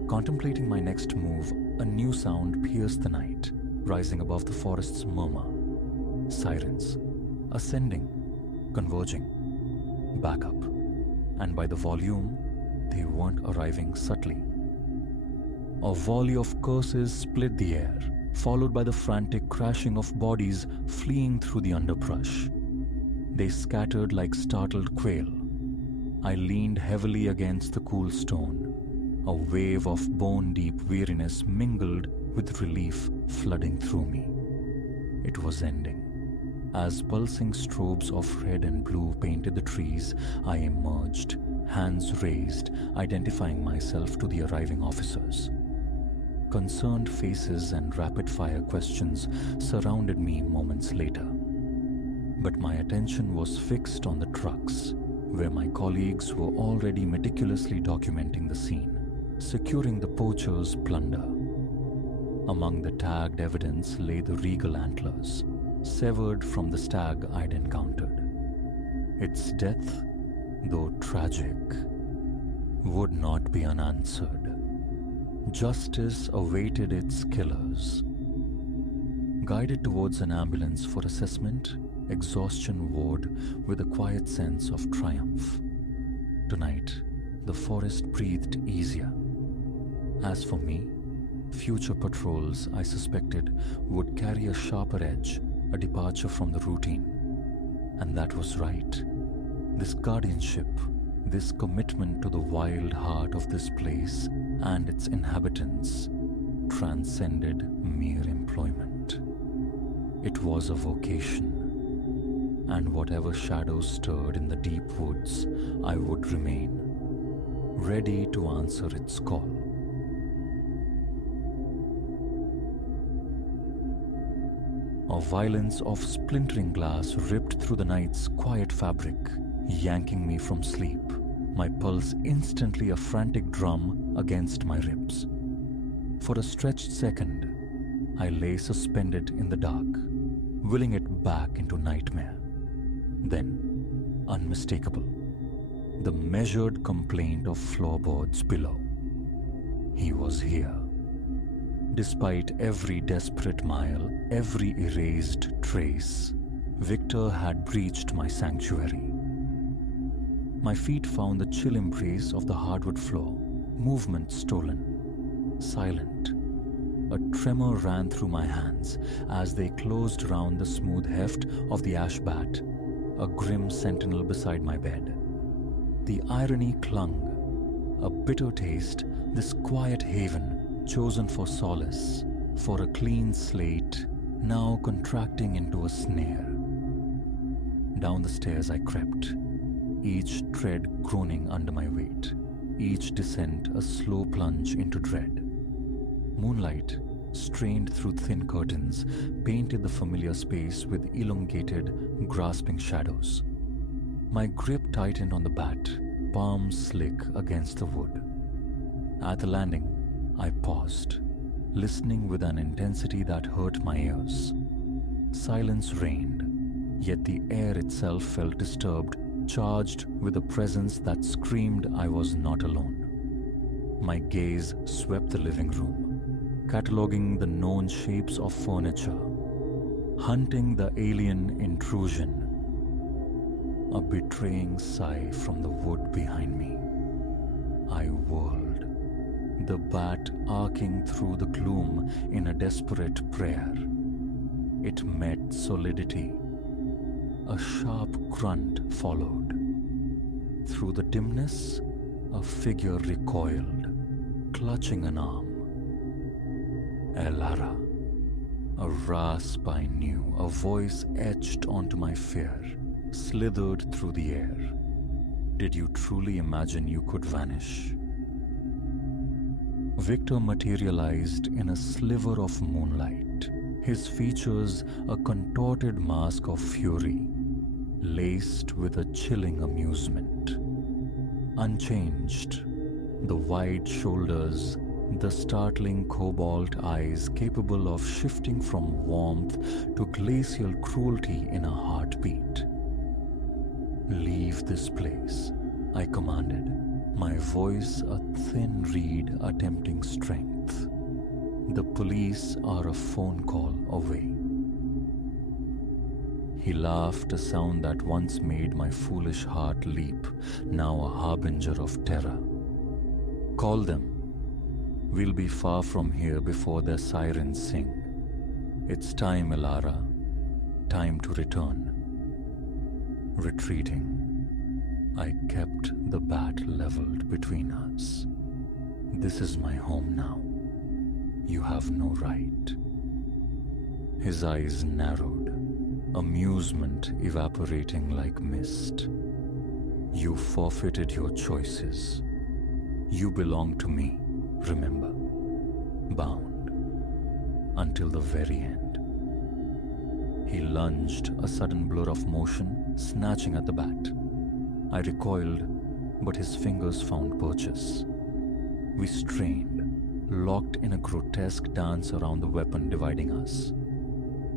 Contemplating my next move, a new sound pierced the night, rising above the forest's murmur. Sirens, ascending, converging, back up, and by the volume, they weren't arriving subtly. A volley of curses split the air, followed by the frantic crashing of bodies fleeing through the underbrush. They scattered like startled quail. I leaned heavily against the cool stone. A wave of bone-deep weariness mingled with relief flooding through me. It was ending. As pulsing strobes of red and blue painted the trees, I emerged, hands raised, identifying myself to the arriving officers. Concerned faces and rapid-fire questions surrounded me moments later. But my attention was fixed on the trucks, where my colleagues were already meticulously documenting the scene, securing the poacher's plunder. Among the tagged evidence lay the regal antlers, severed from the stag I'd encountered. Its death, though tragic, would not be unanswered. Justice awaited its killers. Guided towards an ambulance for assessment, exhaustion ward with a quiet sense of triumph. Tonight, the forest breathed easier. As for me, future patrols, I suspected, would carry a sharper edge, a departure from the routine. And that was right. This guardianship, this commitment to the wild heart of this place and its inhabitants, transcended mere employment. It was a vocation. And whatever shadows stirred in the deep woods, I would remain, ready to answer its call. A violence of splintering glass ripped through the night's quiet fabric, yanking me from sleep, my pulse instantly a frantic drum against my ribs. For a stretched second, I lay suspended in the dark, willing it back into nightmare. Then, unmistakable, the measured complaint of floorboards below. He was here. Despite every desperate mile, every erased trace, Victor had breached my sanctuary. My feet found the chill embrace of the hardwood floor, movement stolen, silent. A tremor ran through my hands as they closed round the smooth heft of the ash bat, a grim sentinel beside my bed. The irony clung, a bitter taste, this quiet haven chosen for solace, for a clean slate, now contracting into a snare. Down the stairs I crept, each tread groaning under my weight, each descent a slow plunge into dread. Moonlight, strained through thin curtains, painted the familiar space with elongated, grasping shadows. My grip tightened on the bat, palms slick against the wood. At the landing, I paused, listening with an intensity that hurt my ears. Silence reigned, yet the air itself felt disturbed, charged with a presence that screamed I was not alone. My gaze swept the living room, cataloging the known shapes of furniture, hunting the alien intrusion. A betraying sigh from the wood behind me. I whirled, the bat arcing through the gloom in a desperate prayer. It met solidity. A sharp grunt followed. Through the dimness, a figure recoiled, clutching an arm. Elara. A rasp I knew, a voice etched onto my fear, slithered through the air. Did you truly imagine you could vanish? Victor materialized in a sliver of moonlight, his features a contorted mask of fury, laced with a chilling amusement. Unchanged, the wide shoulders, the startling cobalt eyes capable of shifting from warmth to glacial cruelty in a heartbeat. Leave this place, I commanded, my voice a thin reed attempting strength. The police are a phone call away. He laughed, a sound that once made my foolish heart leap, now a harbinger of terror. Call them. We'll be far from here before their sirens sing. It's time, Elara. Time to return. Retreating, I kept the bat leveled between us. This is my home now. You have no right. His eyes narrowed, amusement evaporating like mist. You forfeited your choices. You belong to me, remember. Bound. Until the very end. He lunged, a sudden blur of motion, snatching at the bat. I recoiled, but his fingers found purchase. We strained, locked in a grotesque dance around the weapon dividing us.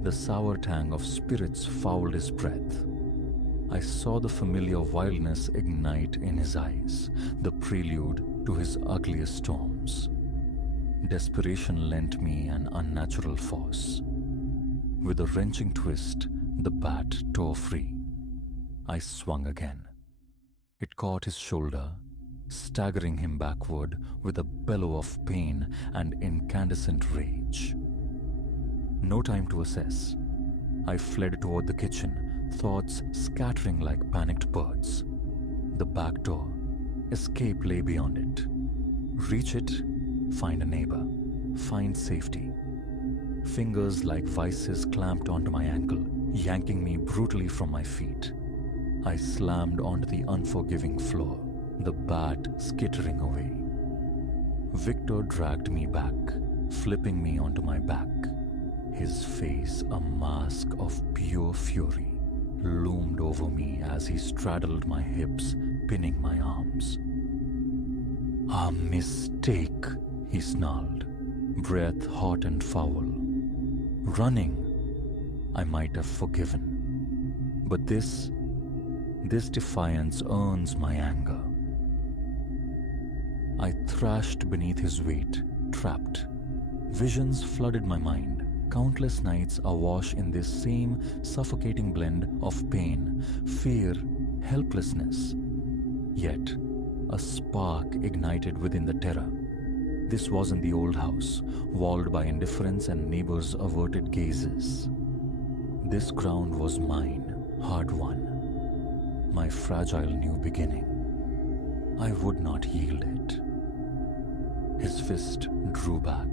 The sour tang of spirits fouled his breath. I saw the familiar wildness ignite in his eyes, the prelude to his ugliest storms. Desperation lent me an unnatural force. With a wrenching twist, the bat tore free. I swung again. It caught his shoulder, staggering him backward with a bellow of pain and incandescent rage. No time to assess. I fled toward the kitchen, thoughts scattering like panicked birds. The back door. Escape lay beyond it. Reach it, find a neighbor, find safety. Fingers like vices clamped onto my ankle, yanking me brutally from my feet. I slammed onto the unforgiving floor, the bat skittering away. Victor dragged me back, flipping me onto my back. His face, a mask of pure fury, loomed over me as he straddled my hips, pinning my arms. "A mistake," he snarled, breath hot and foul. Running, I might have forgiven. But this defiance earns my anger. I thrashed beneath his weight, trapped. Visions flooded my mind, countless nights awash in this same suffocating blend of pain, fear, helplessness. Yet, a spark ignited within the terror. This wasn't the old house, walled by indifference and neighbors' averted gazes. This ground was mine, hard-won. My fragile new beginning. I would not yield it. His fist drew back.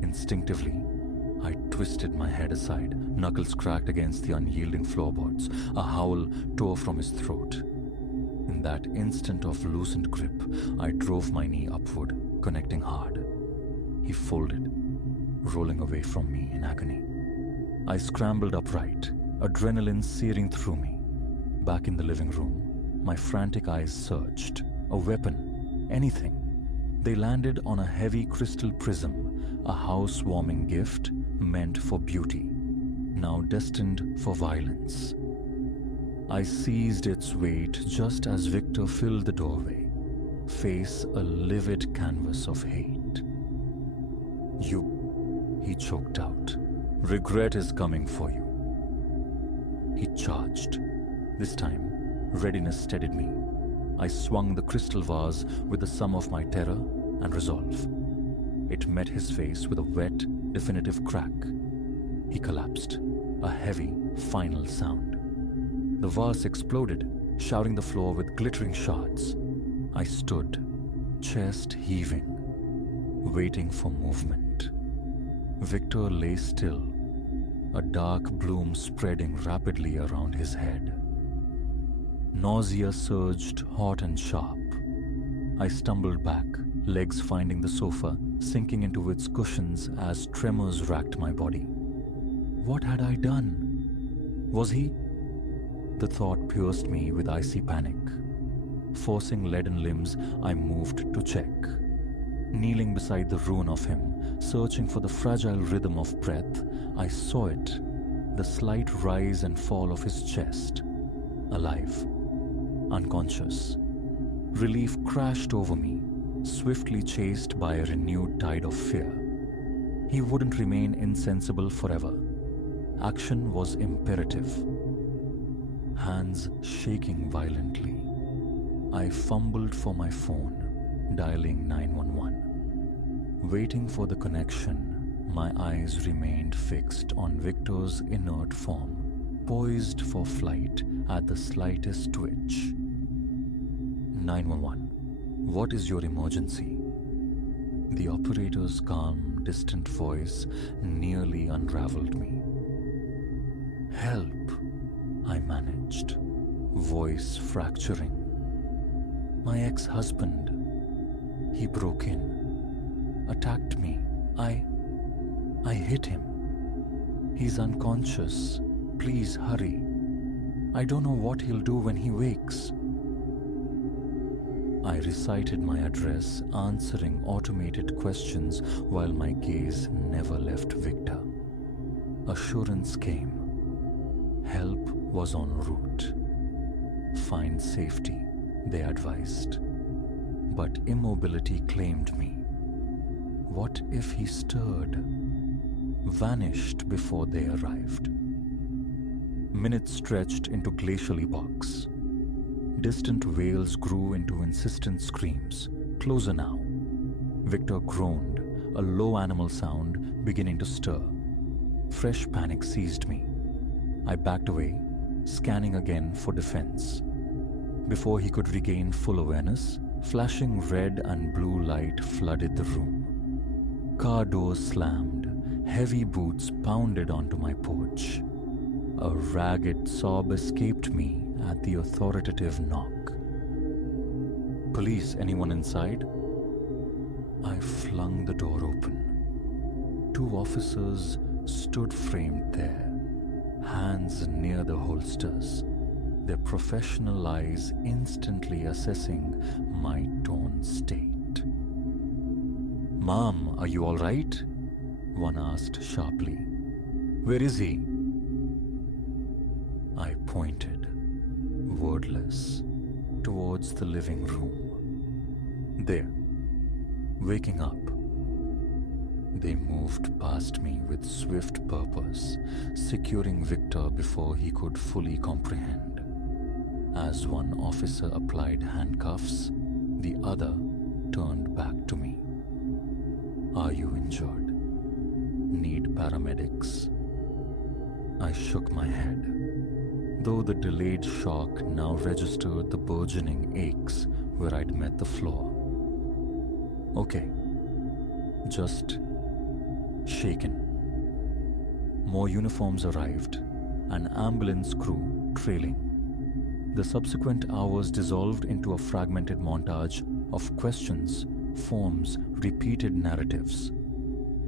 Instinctively, I twisted my head aside, knuckles cracked against the unyielding floorboards. A howl tore from his throat. In that instant of loosened grip, I drove my knee upward, connecting hard. He folded, rolling away from me in agony. I scrambled upright, adrenaline searing through me. Back in the living room, my frantic eyes searched. A weapon, anything. They landed on a heavy crystal prism, a house-warming gift meant for beauty, now destined for violence. I seized its weight just as Victor filled the doorway, face a livid canvas of hate. "You," he choked out. "Regret is coming for you." He charged. This time, readiness steadied me. I swung the crystal vase with the sum of my terror and resolve. It met his face with a wet, definitive crack. He collapsed, a heavy, final sound. The vase exploded, showering the floor with glittering shards. I stood, chest heaving, waiting for movement. Victor lay still, a dark bloom spreading rapidly around his head. Nausea surged hot and sharp. I stumbled back, legs finding the sofa, sinking into its cushions as tremors racked my body. What had I done? Was he? The thought pierced me with icy panic. Forcing leaden limbs, I moved to check. Kneeling beside the ruin of him, searching for the fragile rhythm of breath, I saw it, the slight rise and fall of his chest. Alive. Unconscious. Relief crashed over me, swiftly chased by a renewed tide of fear. He wouldn't remain insensible forever. Action was imperative. Hands shaking violently, I fumbled for my phone, dialing 911. Waiting for the connection, my eyes remained fixed on Victor's inert form, poised for flight at the slightest twitch. 911. What is your emergency? The operator's calm, distant voice nearly unraveled me. Help, I managed, voice fracturing. My ex-husband. He broke in, attacked me. I hit him. He's unconscious. Please hurry. I don't know what he'll do when he wakes. I recited my address, answering automated questions while my gaze never left Victor. Assurance came. Help was en route. Find safety, they advised. But immobility claimed me. What if he stirred? Vanished before they arrived. Minutes stretched into glacial epochs. Distant wails grew into insistent screams. Closer now. Victor groaned, a low animal sound beginning to stir. Fresh panic seized me. I backed away, scanning again for defense. Before he could regain full awareness, flashing red and blue light flooded the room. Car doors slammed, heavy boots pounded onto my porch. A ragged sob escaped me at the authoritative knock. Police, anyone inside? I flung the door open. Two officers stood framed there, hands near the holsters, their professional eyes instantly assessing my torn state. "Ma'am, are you all right?" one asked sharply. "Where is he?" I pointed, wordless, towards the living room. "There, waking up." They moved past me with swift purpose, securing Victor before he could fully comprehend. As one officer applied handcuffs, the other turned back to me. "Are you injured? Need paramedics?" I shook my head, though the delayed shock now registered the burgeoning aches where I'd met the floor. "Okay, just shaken." More uniforms arrived, an ambulance crew trailing. The subsequent hours dissolved into a fragmented montage of questions, forms, repeated narratives.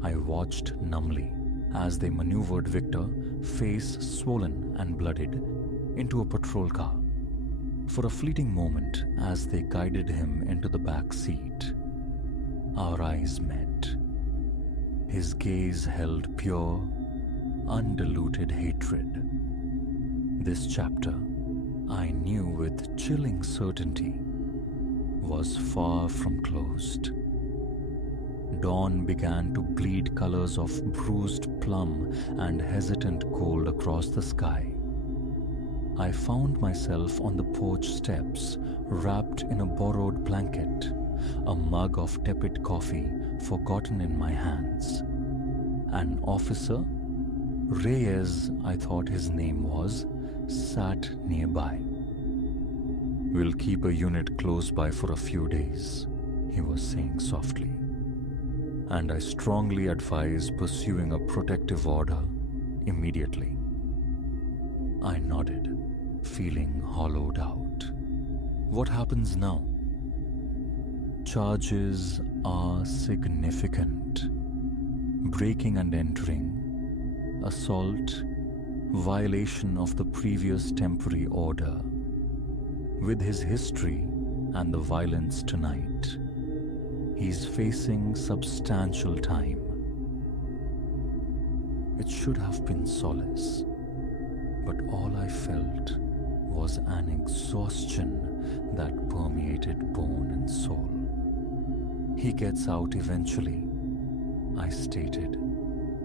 I watched numbly as they maneuvered Victor, face swollen and bloodied, into a patrol car. For a fleeting moment, as they guided him into the back seat, our eyes met. His gaze held pure, undiluted hatred. This chapter, I knew with chilling certainty, was far from closed. Dawn began to bleed colors of bruised plum and hesitant cold across the sky. I found myself on the porch steps, wrapped in a borrowed blanket, a mug of tepid coffee forgotten in my hands. An officer, Reyes, I thought his name was, sat nearby. "We'll keep a unit close by for a few days," he was saying softly. "And I strongly advise pursuing a protective order immediately." I nodded, feeling hollowed out. "What happens now?" "Charges are significant. Breaking and entering, assault, violation of the previous temporary order. With his history and the violence tonight, he's facing substantial time." It should have been solace, but all I felt was an exhaustion that permeated bone and soul. "He gets out eventually," I stated,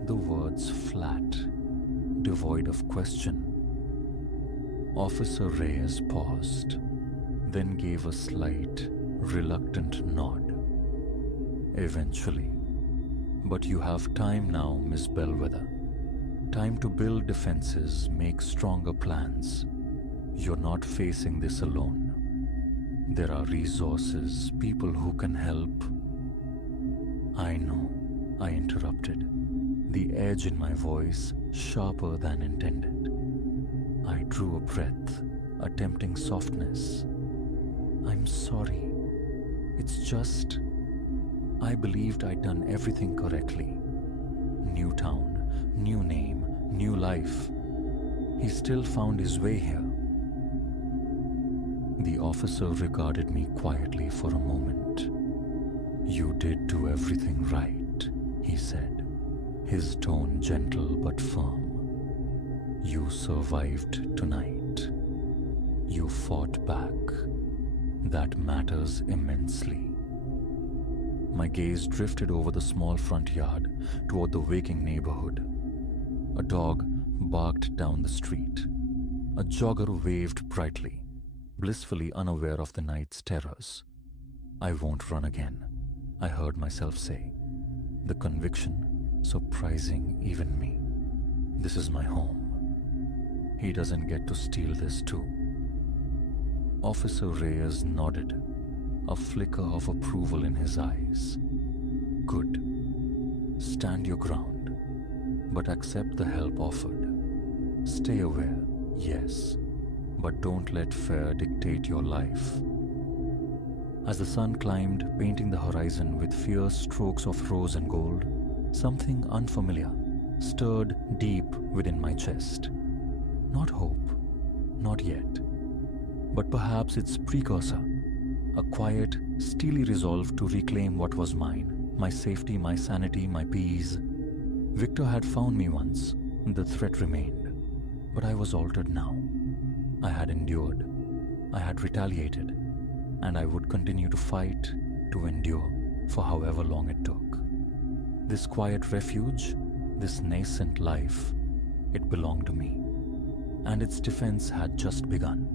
the words flat, devoid of question. Officer Reyes paused, then gave a slight, reluctant nod. "Eventually. But you have time now, Miss Bellwether. Time to build defenses, make stronger plans. You're not facing this alone. There are resources, people who can help." "I know," I interrupted, the edge in my voice sharper than intended. I drew a breath, attempting softness. "I'm sorry. It's just, I believed I'd done everything correctly. New town, new name, new life. He still found his way here. The officer regarded me quietly for a moment. "You did do everything right," he said, his tone gentle but firm. "You survived tonight. You fought back. That matters immensely." My gaze drifted over the small front yard toward the waking neighborhood. A dog barked down the street. A jogger waved brightly, blissfully unaware of the night's terrors. "I won't run again," I heard myself say, the conviction surprising even me. This is my home. He doesn't get to steal this too. Officer Reyes nodded, a flicker of approval in his eyes. "Good. Stand your ground, but accept the help offered. Stay aware, yes, but don't let fear dictate your life." As the sun climbed, painting the horizon with fierce strokes of rose and gold, something unfamiliar stirred deep within my chest. Not hope, not yet, but perhaps its precursor, a quiet, steely resolve to reclaim what was mine, my safety, my sanity, my peace. Victor had found me once, the threat remained, but I was altered now. I had endured, I had retaliated, and I would continue to fight, to endure, for however long it took. This quiet refuge, this nascent life, it belonged to me, and its defense had just begun.